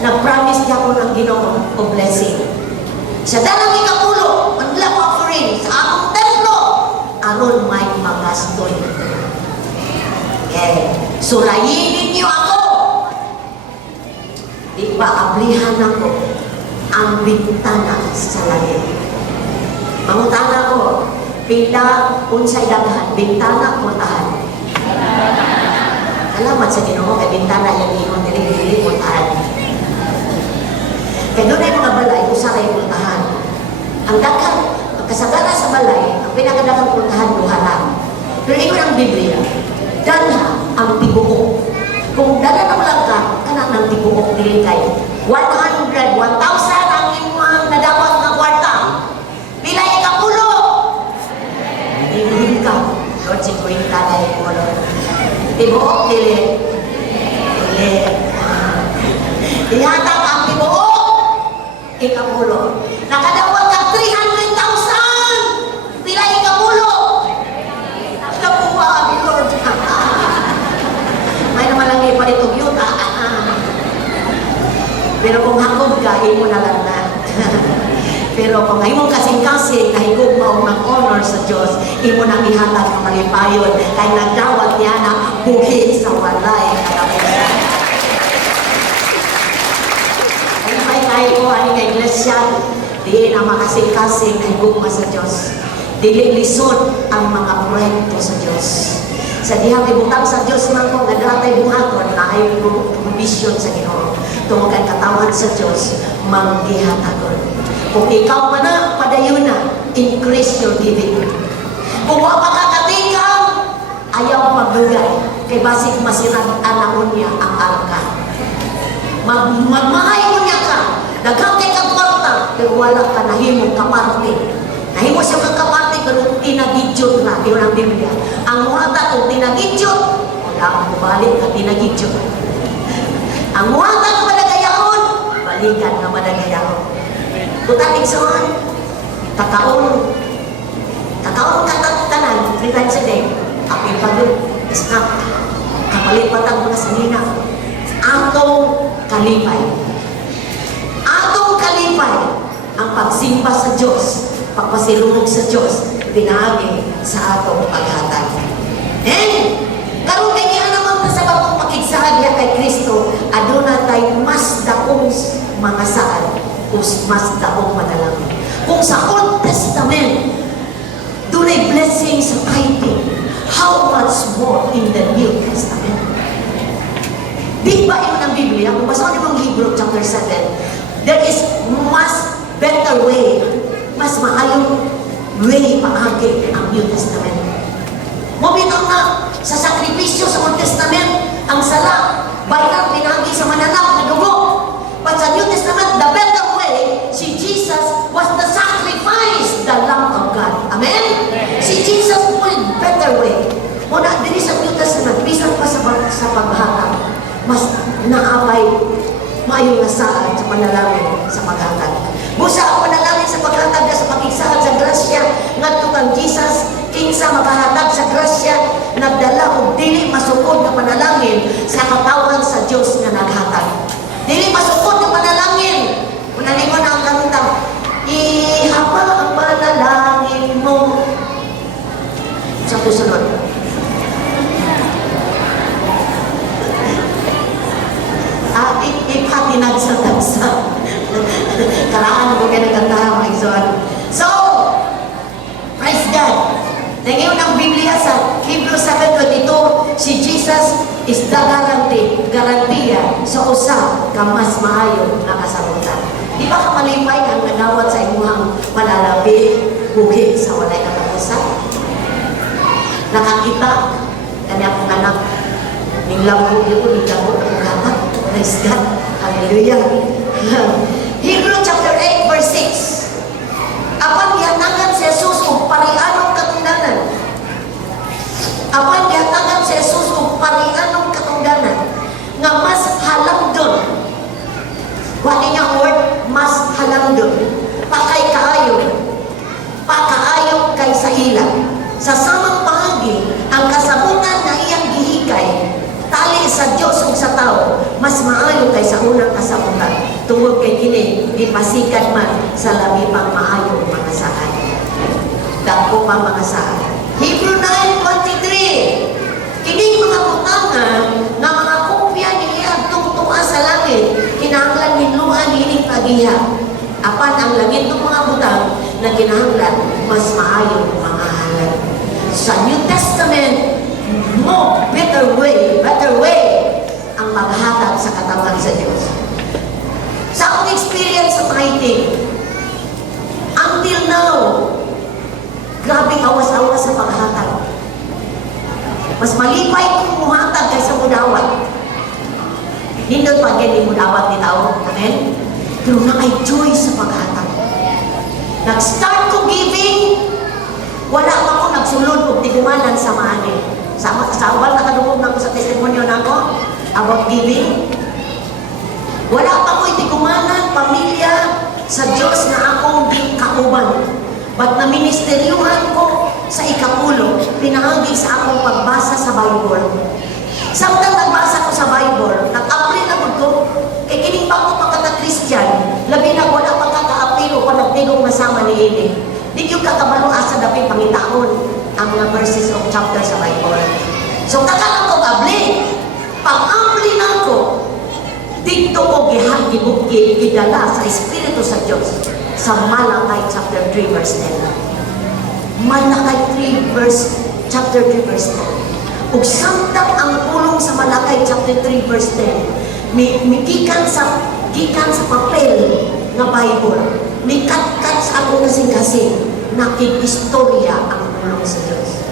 nag-promise niya ko ng Ginoo o blessing. Sa dalang ikapulo, manlap offering sa akong templo, aron may magastoy. Surayin ninyo ako. Di ba ablihan ako ang bintana sa langit. Mangutana ko, pila unsay daghan, bintana o tahan? Alamat sa Ginoo kay bintana yung ingon dili o tahan. Kaya doon ay mga balay, usa kay puntahan. Ang daghang kasagara sa balay, ang pinakadaghang puntahan duha lang. Pero ingon ang Biblia, danha ang tibuok. Kung dala na lang ka, kana ng tibuok dili kay 100, 1,000 ang imong nadawat nga kwarta. Pila ikapulo? Hindi ka. Lord, 50 na ikapulo. Tibuok dili. Dili. Ihatag ang tibuok. Ikapulo. Nakadawat ka 300,000. Pila ikapulo? Nakuha ni Lord. May naman lang ipalitog yun. Pero kung hakog ka, imo na lang na. Pero kung imong kasing-kasing, kahigog mo ng honor sa Diyos, imo na ihatag ng malipayon, kay nagdawat niya na buhi sa walay katapusan. Ay ko ani kay iglesia, di na makasing-kasing kahigog sa Diyos. Dili lisod ang mga proyekto sa Diyos. Sa diha ibutang sa Dios man ko nga datay buhaton na ay provision sa Ginoo. Tungod kay katawan sa Dios manggihatagon. Kung ikaw man na padayon na, increase your giving. Kung wa pa kakatikang, ayaw magdugay. Kay basig masirang anahon niya ang arka. Magmahay mo niya ka. Daghang kay kagwarta, pero wala ka nahimong kaparte. Nahimo siya kang kaparte, pero tinagidyot na. Yun ang Biblia. Ang muhata kung tinagidyot, wala ang bumalik na tinagidyot. Ang muhata na madagayahon, balikan na madagayahon. Kutating saan, kakaon katatanan, 3 times a day, apil pagod, snap, kapalit patang mga sanina, atong kalipay, ang pagsimba sa Diyos, pagpasilunod sa Diyos, pinagi sa atong paghatag. Karon kay niya naman sa batong pakigsahagya kay Kristo, aduna tay mas dakong mga saan, mas dakong panalangin. Kung sa Old Testament, dunay blessing sa tithing, how much more in the New Testament? Di ba yun ang Biblia? Kung basahin mo ang Hebrew chapter 7, there is much better way, mas maayong way paagi ang New Testament. Mabitaw na sa sakripisyo sa Old Testament, ang sala, bayang pinagi sa mananap na dugo. But sa New Testament, the better way, si Jesus was the sacrifice, the Lamb of God. Amen? Si Jesus was better way. Muna, dili sa New Testament, bisan pa sa paghatag, mas naapay maayong nasaan sa panalangin sa paghatag. Busa ang panalangin sa paghatag na sa pagigsaad sa grasya, ngadto kang Jesus, kinsa makahatag sa grasya, nagdala og dili masukod na panalangin sa katawan sa Dios nga naghatag. Dili masukod na panalangin. Unalingon na ang kanta, ihapa ang panalangin mo. Sa susunod. Ipatinag sa tagsa. Karaan ko kayo nagkantahan mga igsoon. So, praise God. Ngayon ang Biblia sa Hebrews 7:22, si Jesus is the garantiya sa usa ka mas maayo na kasabutan. Di ba ka malipay ang nagawat sa imuhang malalabi, buhi sa walay katapusan? Nakakita, kanya akong anak, ninglambo niyo ko, ninglambo na kong kapat. Praise God. Hallelujah. Hebrews chapter 8 verse 6. Apan gihatangan si Jesus og parianong katungdanan. Apan gihatangan si Jesus og parianong katungdanan nga mas halangdon. Wa niya word mas halangdon. Pakaayo kay sa ila. Sa samang pahagi ang kasabutan na iyang gihikay tali sa Diyos ug sa tao, mas maayo kay sa unang kasabutan. Tungod kay kini, ipasikat man sa labi pang maayo mga saan. Dako pa mga saan. Hebrew 9:23. Kining mga butangan na mga kopya ni Adtong tuwa sa langit, kinahanglan hinluan hining pagiha. Apan ang langit ng mga butang na kinahanglan mas maayo mga halal. Sa New Testament, better way ang maghatag sa katawan sa Diyos. Sa akong experience sa tithing, until now, grabing awas-awas sa paghatag. Mas malipay kung muhatag kaysa mudawat. Nindot pag yan yung mudawat ni tao. Amen? Pero na ay joy sa paghatag. Nag-start ko giving, wala pa ko nagsulod o tigumanan sa maanin. Sa awal nakadungog na ko sa testimonyo na ko about giving. Wala pa ko itigumanan, pamilya, sa Diyos na akong kauban. But naministeryuhan ko sa ikapulo, pinahagi sa akong pagbasa sa Bible. Samtang nagbasa ko sa Bible, nag-apply na ko, kay kining bago pagkata-Christian, labi na wala pang kaka-apilo pa nagtigong masama ni Ini. Di yung kakabalo asa dapit pangitaon ang mga verses of chapter sa Bible. So, kakalang ko abli. Pag-abli na ko, dito ko gidala sa Espiritu sa Diyos sa Malakay chapter 3 verse 10. Malakay 3 chapter 3 verse 10. ug samtang ang pulong sa Malakay chapter 3 verse 10, gikan sa papel nga Bible, may kat-kat sa akong kasing-kasing, nakikistorya ang pulong sa Diyos.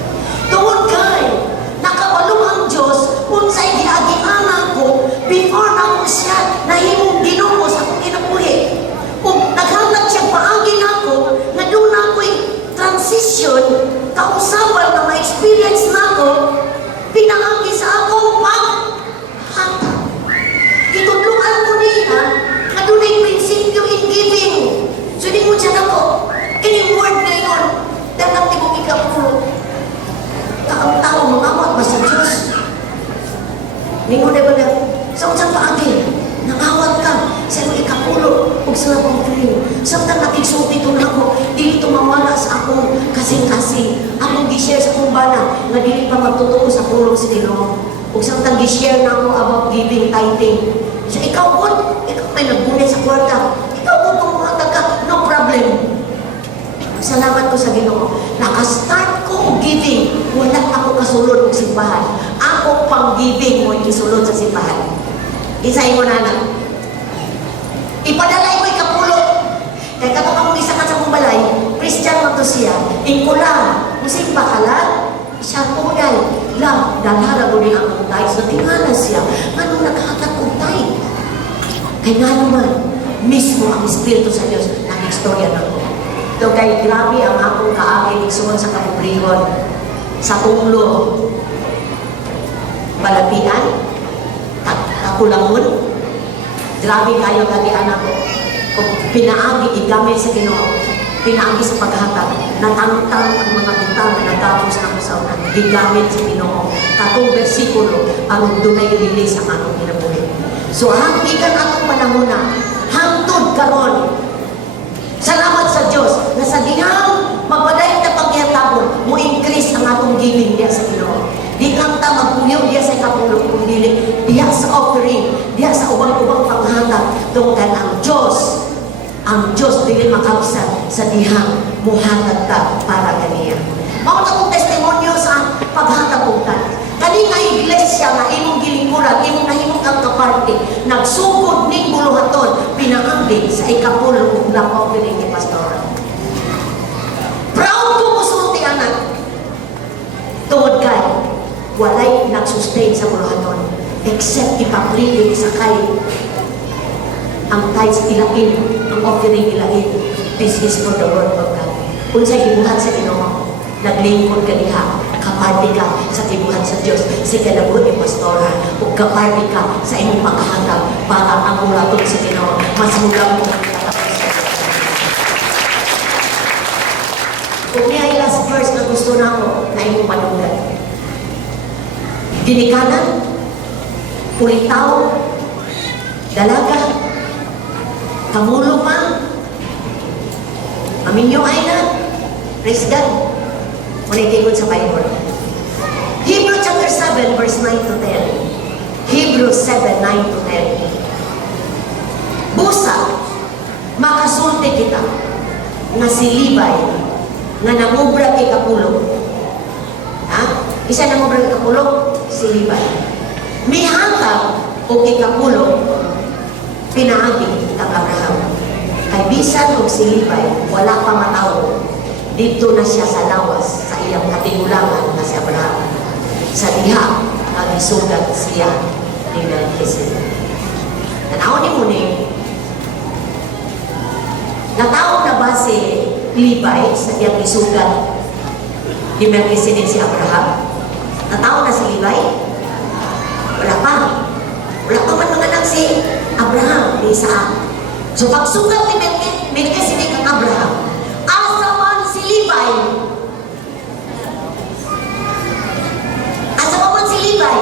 Tungod kay, nakawalo ang Diyos, unsay giagianan ko, before na ko siya, nahimong Ginoo sa akong kinabuhi. Kung naghanap siya paagi na ako, na doon na ako'y transition, kausapan na ma-experience na ako, pinangagi sa akong paghata. Itudluan ko niya, na doon ay prinsipyo in giving. So, di mo dyan ako, kining word na yun, dahil ang tibong ikapulo, kaang tao, mangamot ba sa Diyos? Ningon na ba na, sa unsang paagi, nangawat ka, sa iyong ikapulo, huwag sa akong feeling. Samtang nakiksulti ito na ako, dili ito mawala sa akong kasing-kasing. Akong gi-share sa akong bana, nga dili pa magtutoo sa pulong si Ginoo. Huwag samtang gi-share na ako about giving, tithing. So, ikaw po, ikaw may nagbunay sa kwarta. Ikaw po, kung mga ka, no problem. Salamat ko sa Ginoo. Naka-start ko og giving, wala ako kasulod og simbahan. Ako pang giving mo isulod sa simbahan. Isay mo na. Ipadalay ko ikapulo. Kaya katong ang isa ka sa mong balay, Christian mo to siya. Ingkula, musimba ka lang, siya tunay. Lang, dalhara ko din ang utay. So, tingala siya. Anong nakahatak utay? Kaya nga naman, mismo ang Espiritu sa Diyos, nag-istorya na ko. Ito kay grabe ang akong kaagay igsuon sa kapubrihon, sa tulo, balapian, kakulangon. Grabe kayo kagian ako. Kung pinaagi, igamit sa Ginoo, pinaagi sa paghatag, natangtang ang mga bitang na nagapos na ko sa unan, gigamit sa Ginoo. Katong bersikulo, ang dunay release ang atong kinabuhi. So, hanggigan atong panahon na, hangtod karon. Salamat sa Diyos na sa dihang magpadayon na paghihatabon, mo increase ang atong giving diya sa Ginoo. Di lang ta magpuyo diya sa kapulong kung dili, diya sa offering, diya sa ubang-ubang panghatag, tungkol ang Diyos dili makausan sa dihang muhatag ta para kaniya. Mao na kong testimonyo sa paghatag ug tan. Kani nga iglesia nga imong gilingkuran, imong nahimong ang kaparte, nagsugod ning buluhaton, pinangambing sa ikapulo ug lang offering ni pastor. Proud ko musulti anak. Tungod kay walay nagsustain sa buluhaton except ipaplilig sa kay ang tithes ilain, ang offering ilain. This is for the word of God. Unsay gibuhat sa Ginoo, naglingkod ka diha, kaparte ka sa tibuhan sa Diyos, sa kalabuhi ni pastora, o kaparte ka sa imong paghahatag para ang buluhaton sa Ginoo mas mulang mo katapos. Kung niya last verse na gusto na ako na imong panunggan. Ginikanan, kulitaw, dalaga, kamulong man, aminyo ay na, praise God. Muna ikikot sa Bible. Hebrews chapter 7 verse 9 to 10. Hebrews 7, 9 to 10. Busa, makasulti kita nga si Levi nga namubra kay Kapulo. Ha? Isa namubra kay Kapulo, si Levi. Mihatag o kay Kapulo, pinaagi kang Abraham. Kay bisan o si Levi, wala pa matawo. Dito na siya sa lawas, sa iyang katigulangan na si Abraham. Sa diha, magisugat siya ni Melchizedek. Tanaw ni Muni, natawag na ba si Levi sa iyang isugat ni Melchizedek si Abraham? Natawag na si Levi? Wala pa. Wala pa man mga anak si Abraham, ni Isaac. So pagsugat ni Melchizedek ang Abraham, asa man si Levi. Asa man si Levi,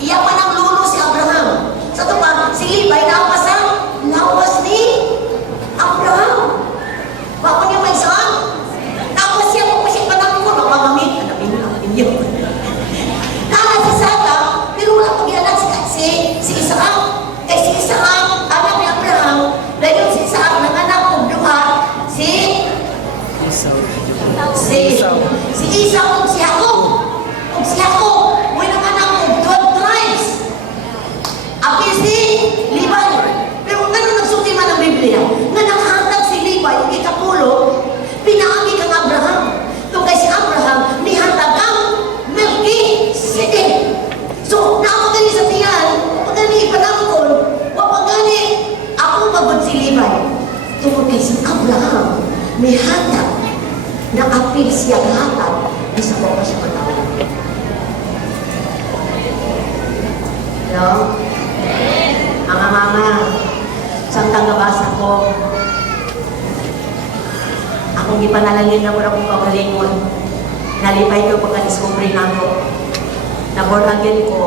iya pa ng lulo si Abraham. Sa ito pa, si Levi nakapasang lawas ni Abraham. Bako niya may saan? Tapos siya po siya panangko, mapagamit. Anamin niyo. Nala si Sara, pero wala pag anak si Isaac. Kay si Isaac, anak ni Abraham, dahil si Isaac, nanganak kong duha, may hatag na apil siya hatag isa ko pa siya matawag. Hello? Mga mama, isang tanggabasa ko, akong ipanalangin na mula kong kagalingon, nalipay ko pagka-discovery na ako. Na-born again ko,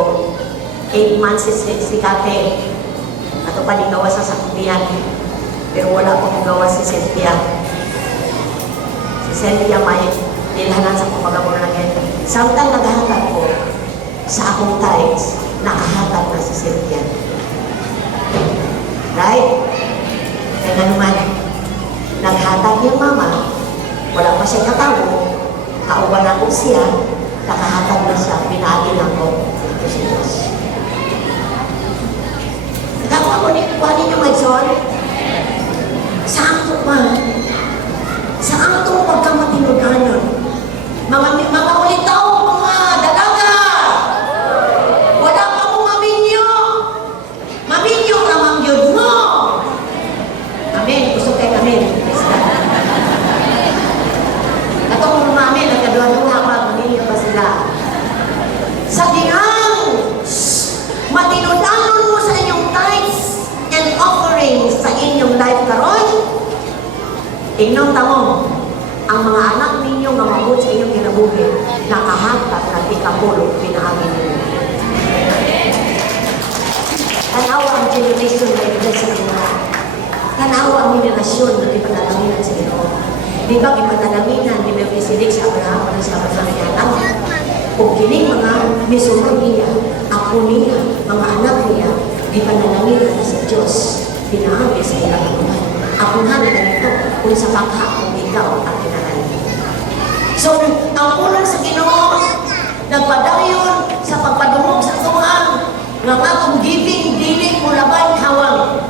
8 months si Kate. Ato pa di gawa sa sakubihan. Pero wala akong gawa si Cynthia. Si Cynthia may nilhanan sa pagpagaborn again. Samtang naghahatag ko sa akong tithes, nakahatag na si Cynthia. Right? Kaya nga naman, naghatag yung mama, wala pa siya katawo, kauban ako siya, nakahatag na siya, pinagin ako. Ito si Diyos. Nagawa ko ninyo may son? Saan ito pa? Saan ito pagkamatinudanan? Mga ulit tao, mga dalaga! Wala pa mo maminyo! Maminyo ka mangyod mo! Amen. Gusto kayo amen. Katong mga amen, nagkaduha-duha pa, maminyo pa sila. Sa dihang, matinudanon mo sa inyong tithes and offerings sa inyong life karon. Ingnon tamo, ang mga anak ninyo nga mabot sa inyong kinabuhi, nakahatag na ikapulo pinahangin ninyo. Tanawa ang generation na ibigay sa Ginoo. Tanawa ang generasyon na ipanalaminan sa Ginoo. Di ba ipanalaminan ni Melchizedek sa Abraham o sa Abraham? Kung kining mga misunod niya, ako niya, mga anak niya, ipanalaminan na sa Diyos, pinahagi sa ilang naman. Ako nga na ganito, kung sa bangka kung ikaw ang kinahangin. So, ang ulang sa Ginoo, nagpadayon sa pagpadungog sa tuwang, nga akong giving, dili mo labay hawang.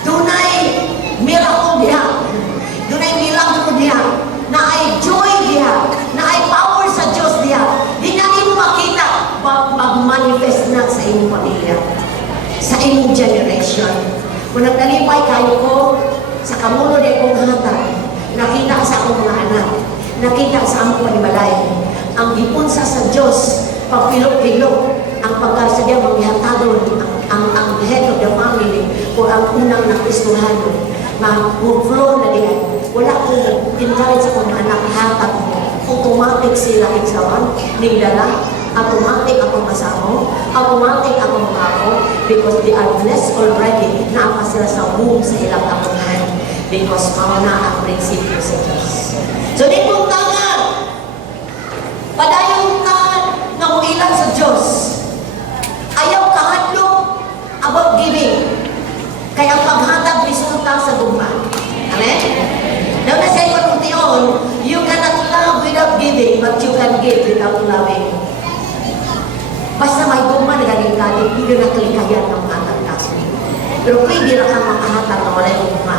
Dunay miracle diha. Dunay milagro diha. Na ay joy diha. Na ay power sa Diyos diha. Di na mo makita, mag-manifest na sa inyong pamilya. Sa inyong generation. Kung nagtalipay kayo ko, sa kamulo di kong hatag, nakita sa akong mga anak, nakita sa among panibalay, ang gipunsa sa Diyos, pagpilok-pilok, ang pagkasadya maghihatadon, ang head of the family, o ang unang nakristuhano, mag-flow na diyan. Wala kong encourage sa akong anak, hatag mo. Automatic sila iksawan, nigdala, automatic akong masamo, automatic akong ako, because they are blessed already, naapa sila sa womb sa ilang amuhan, because mauna ang prinsipyo sa Diyos. So, di pong tangan, padayong ka nanguilan sa Diyos, ayaw kahadlok about giving, kaya paghatag resulta sa guma. Amen? Now, na sa iyon, you cannot love without giving, but you can give without loving. Basta may guma na galing-galing, hindi na kalikayan ng hatag kaso. Pero pwede na kang makahatag na wala yung guma.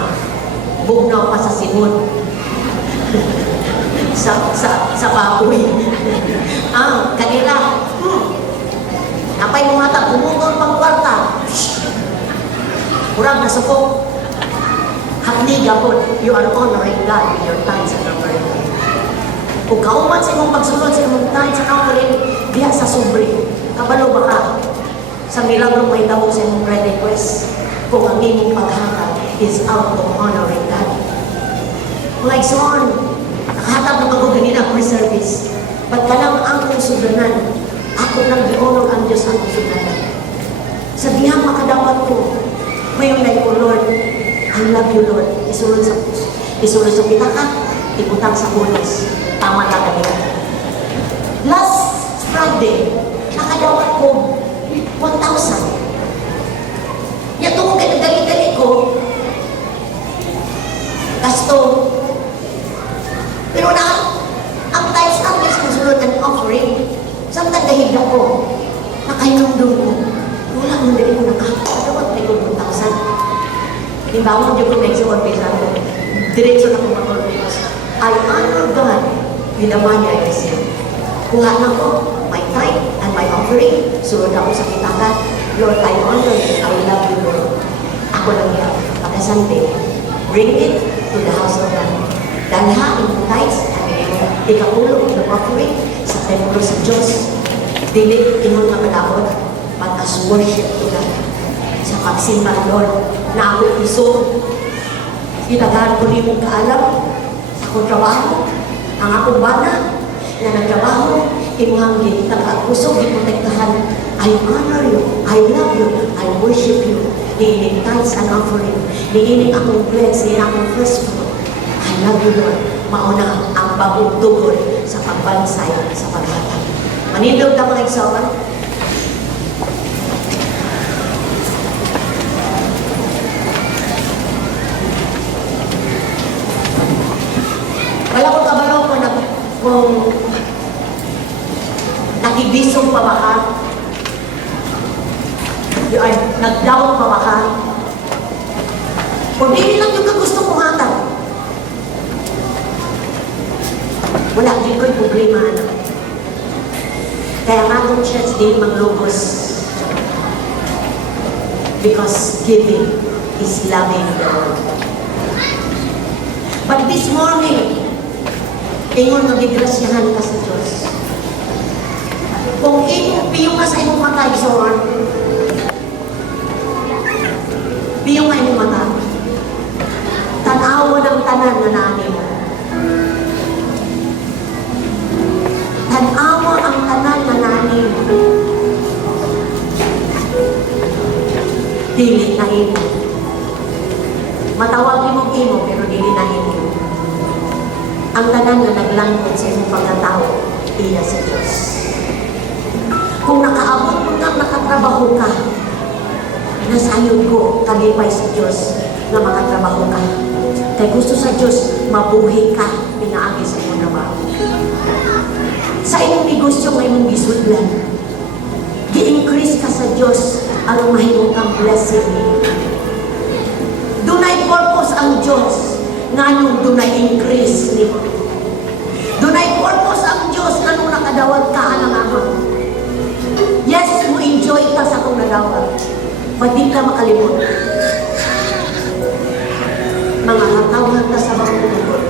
Bugnaw pa sa simon. sa baboy. Kanila, napay mo hatag, bumugol pang kwarta. Kurang nasukok. Hakni gapon, you are honoring God with your tithes and offering. Kung kauman sa imong pagsulod sa imong tithes and offering, diha sa sobre. Kabalo ba ka? Sa milagro may tawag sa imong prayer request kung ang imong paghatag is out of honoring God. Like son, nakahatag na ako ganina pre-service. Ba't ka lang ang sudanan? Ako lang di-honor ang Diyos ang sudanan. Sa dihang makadawat ko, mayroon na ko, Lord, I love you, Lord. Isulod sa pitaka, ibutang sa pulis. Tama na kanina. Last Friday, nakadawat ko 1,000. Yan ito kung dali-dali ko, gasto. Pero ang tithes ang Diyos kung sulod ang offering, samtang dahil ako, nakahinumdum ko, wala mo dali ko nakadawat na ko 1,000. Timbangon dyan ko next one pisa ko. Diretso na ko mag-confess. I honor God with the money I receive. Kuha na ko, my tithe and my offering. Sunod ako sa kitakan. Lord, I honor you. I love you, Lord. Ako lang yan. Pagkasante, bring it to the house of God. dalhan ang tithes, ikapulo ng offering sa templo sa Diyos. Dili ingon nga kadawat, but as worship to God. Sa pagsimba, Lord, na ako iso, itagahan ko rin mong kaalam sa akong trabaho, ang akong bana na nagtrabaho, imuhanggit, nakakusog, iprotektahan. I honor you, I love you, I worship you. Niinig tithes and offering, niinig akong pledge, niinig akong first fruit. I love you, Lord. Mauna ang bagong tugod sa pagbansay sa paghatag. Manindog na mga igsoon. Wala ko kabalo kung nakibisong pa ba ka? Nagdawag pa ba ka? Kung hindi lang yung gusto mong hatag, wala din ko'y problema na. Kaya nga itong church din maglogos. Because giving is loving the Lord. But this morning, ingon nga gigrasyahan ka sa Diyos. Kung piyong ka sa imong mata, Lord, piyong nga imong mata, tanawa ng tanan na nani mo. Tanawa ang tanan na nani mo. Dili na imo. Matawag mo imo, pero dili na imo. Ang tanan na naglangkod sa imong pagkatao, iya sa Diyos. Kung nakaabot mo kang nakatrabaho ka, nasayod ko, kalipay sa Diyos na makatrabaho ka. Kaya gusto sa Diyos, mabuhi ka, pinaagi sa imong trabaho. Sa imong negosyo, may imong gisudlan. Gi-increase ka sa Diyos, aron mahimong kang blessing niyo. Dunay purpose ang Diyos, nganong dunay increase niyo. Dunay purpose ang Diyos, nganong nakadawat ka ng amon. Yes, mo enjoy ka sa kong nadawat. But di ka makalimot. Mga hatawhan ka sa mga tungkol.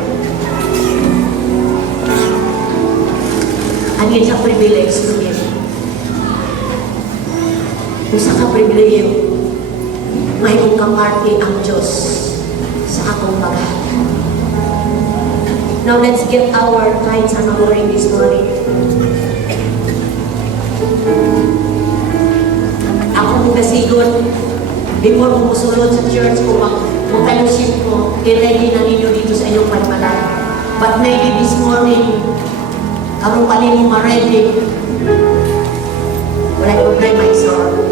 Ano yun sa privilege ko niya? Kung sa ka-privilege, may mong kaparty ang Diyos sa akong paghahatid. Now let's get our tithes and offering this morning. Ako mong nasigon, before mo musulod sa church, kung mag-fellowship mo, i-ready na ninyo dito sa inyong pagmalan. But maybe this morning, karong pa ninyo ma-ready, wala problema, isor.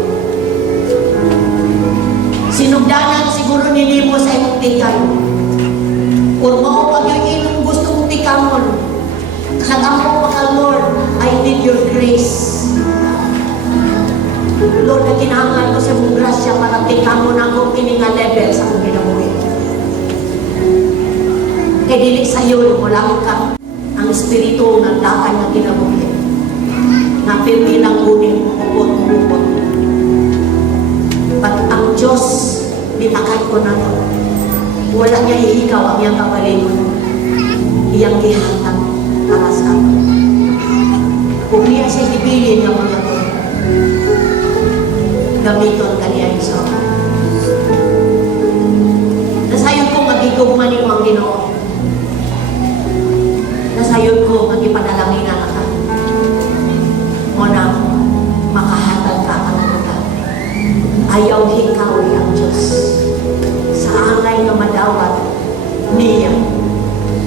Sinugdanan siguro nili mo sa imong tikay. Kung mao pag yung inyong gusto mong tikamon, kagampo pa ka, Lord, I need your grace. Lord, na kinahanglan ko sa mong grasya para tikamon ako kininga level sa mong ginabuhi. Kaya dili sa'yo, wala ka ang espiritu ng dakan na ginabuhi. Na pirmi lang kunin mo, upot. But ang Diyos, bitakat ko na to. Wala niya ihikaw ang iyang kapalingon. Iyang gihatag para sa akin. Kung niya siya ibilin ng mga to, gamiton kaniya iso. Nasayod ko magigugman niyo ang Ginoo. Nasayod ko magipanalangin na ka. Muna, makahatag ka ang mga. Ayaw hikawi ang Diyos. Sa angay na madawat, niya,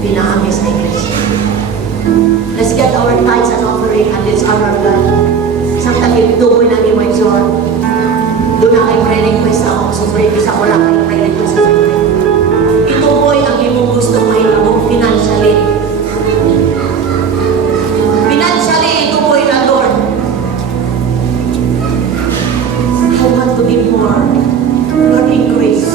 pinaami sa iglesia. Let's get our tithes and offering and let's honor God. Isang takip tuboy ng imay John. Doon na kay prayer request ako. So prayer request ako lang kay prayer request sa prayer. Ituboy ang imong gusto mahilabong financially. Financially, ituboy na Lord. I want to be more. Lord, increase.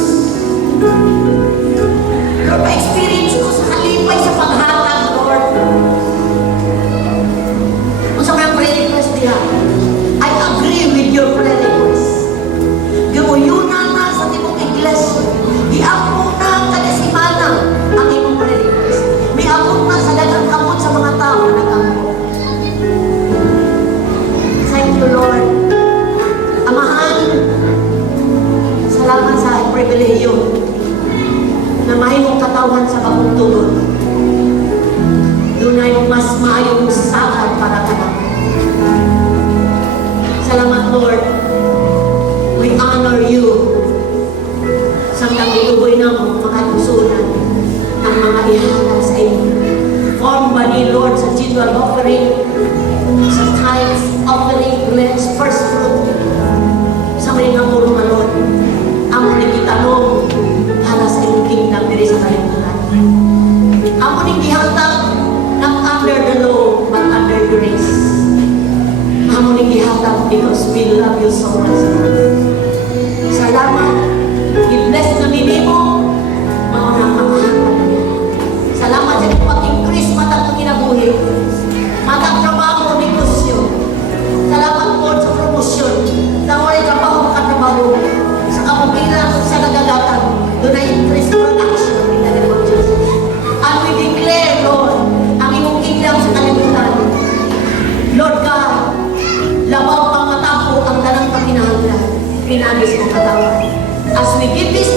Lord, ma-experience ko sa halipay sa paghatag, Lord. Kung sa mga prayer request nila, I agree with your prayer request. Gawuyunan na sa timong iglesia. Giapo na kada simana ang imong prayer request. katawan sa pagtulog. Doon ay mas maayong sakad para ka na. Salamat, Lord. We honor you. Samtang iuboy na mo makatusunan ang mga ihalal sa iyo. Form ba ni Lord sa ritual offering, sa tithes offering, pledge, first fruit, sa mga nga puro malon, ang nagitanong para sa iyong kingdom diri sa kalimutan. Ang muning gihatag ng under the law but under grace. Ang muning gihatag because we love you so much. Salamat. I-bless na minimo mga nakakahanap niya. Salamat sa iyong pag-increase matang itong kinabuhi. Matang trabaho, negosyo. Salamat po sa promosyon. Na wala trabaho, makatrabaho. Sa kapukilan, sa nagagatag. Doon ay increase production in the name of Jesus. And we declare, Lord, ang iyong kingdom sa kalimutan. Lord God, labaw pang matapo ang dalang kaminahanglan. Pinagis mong katawan. As we give this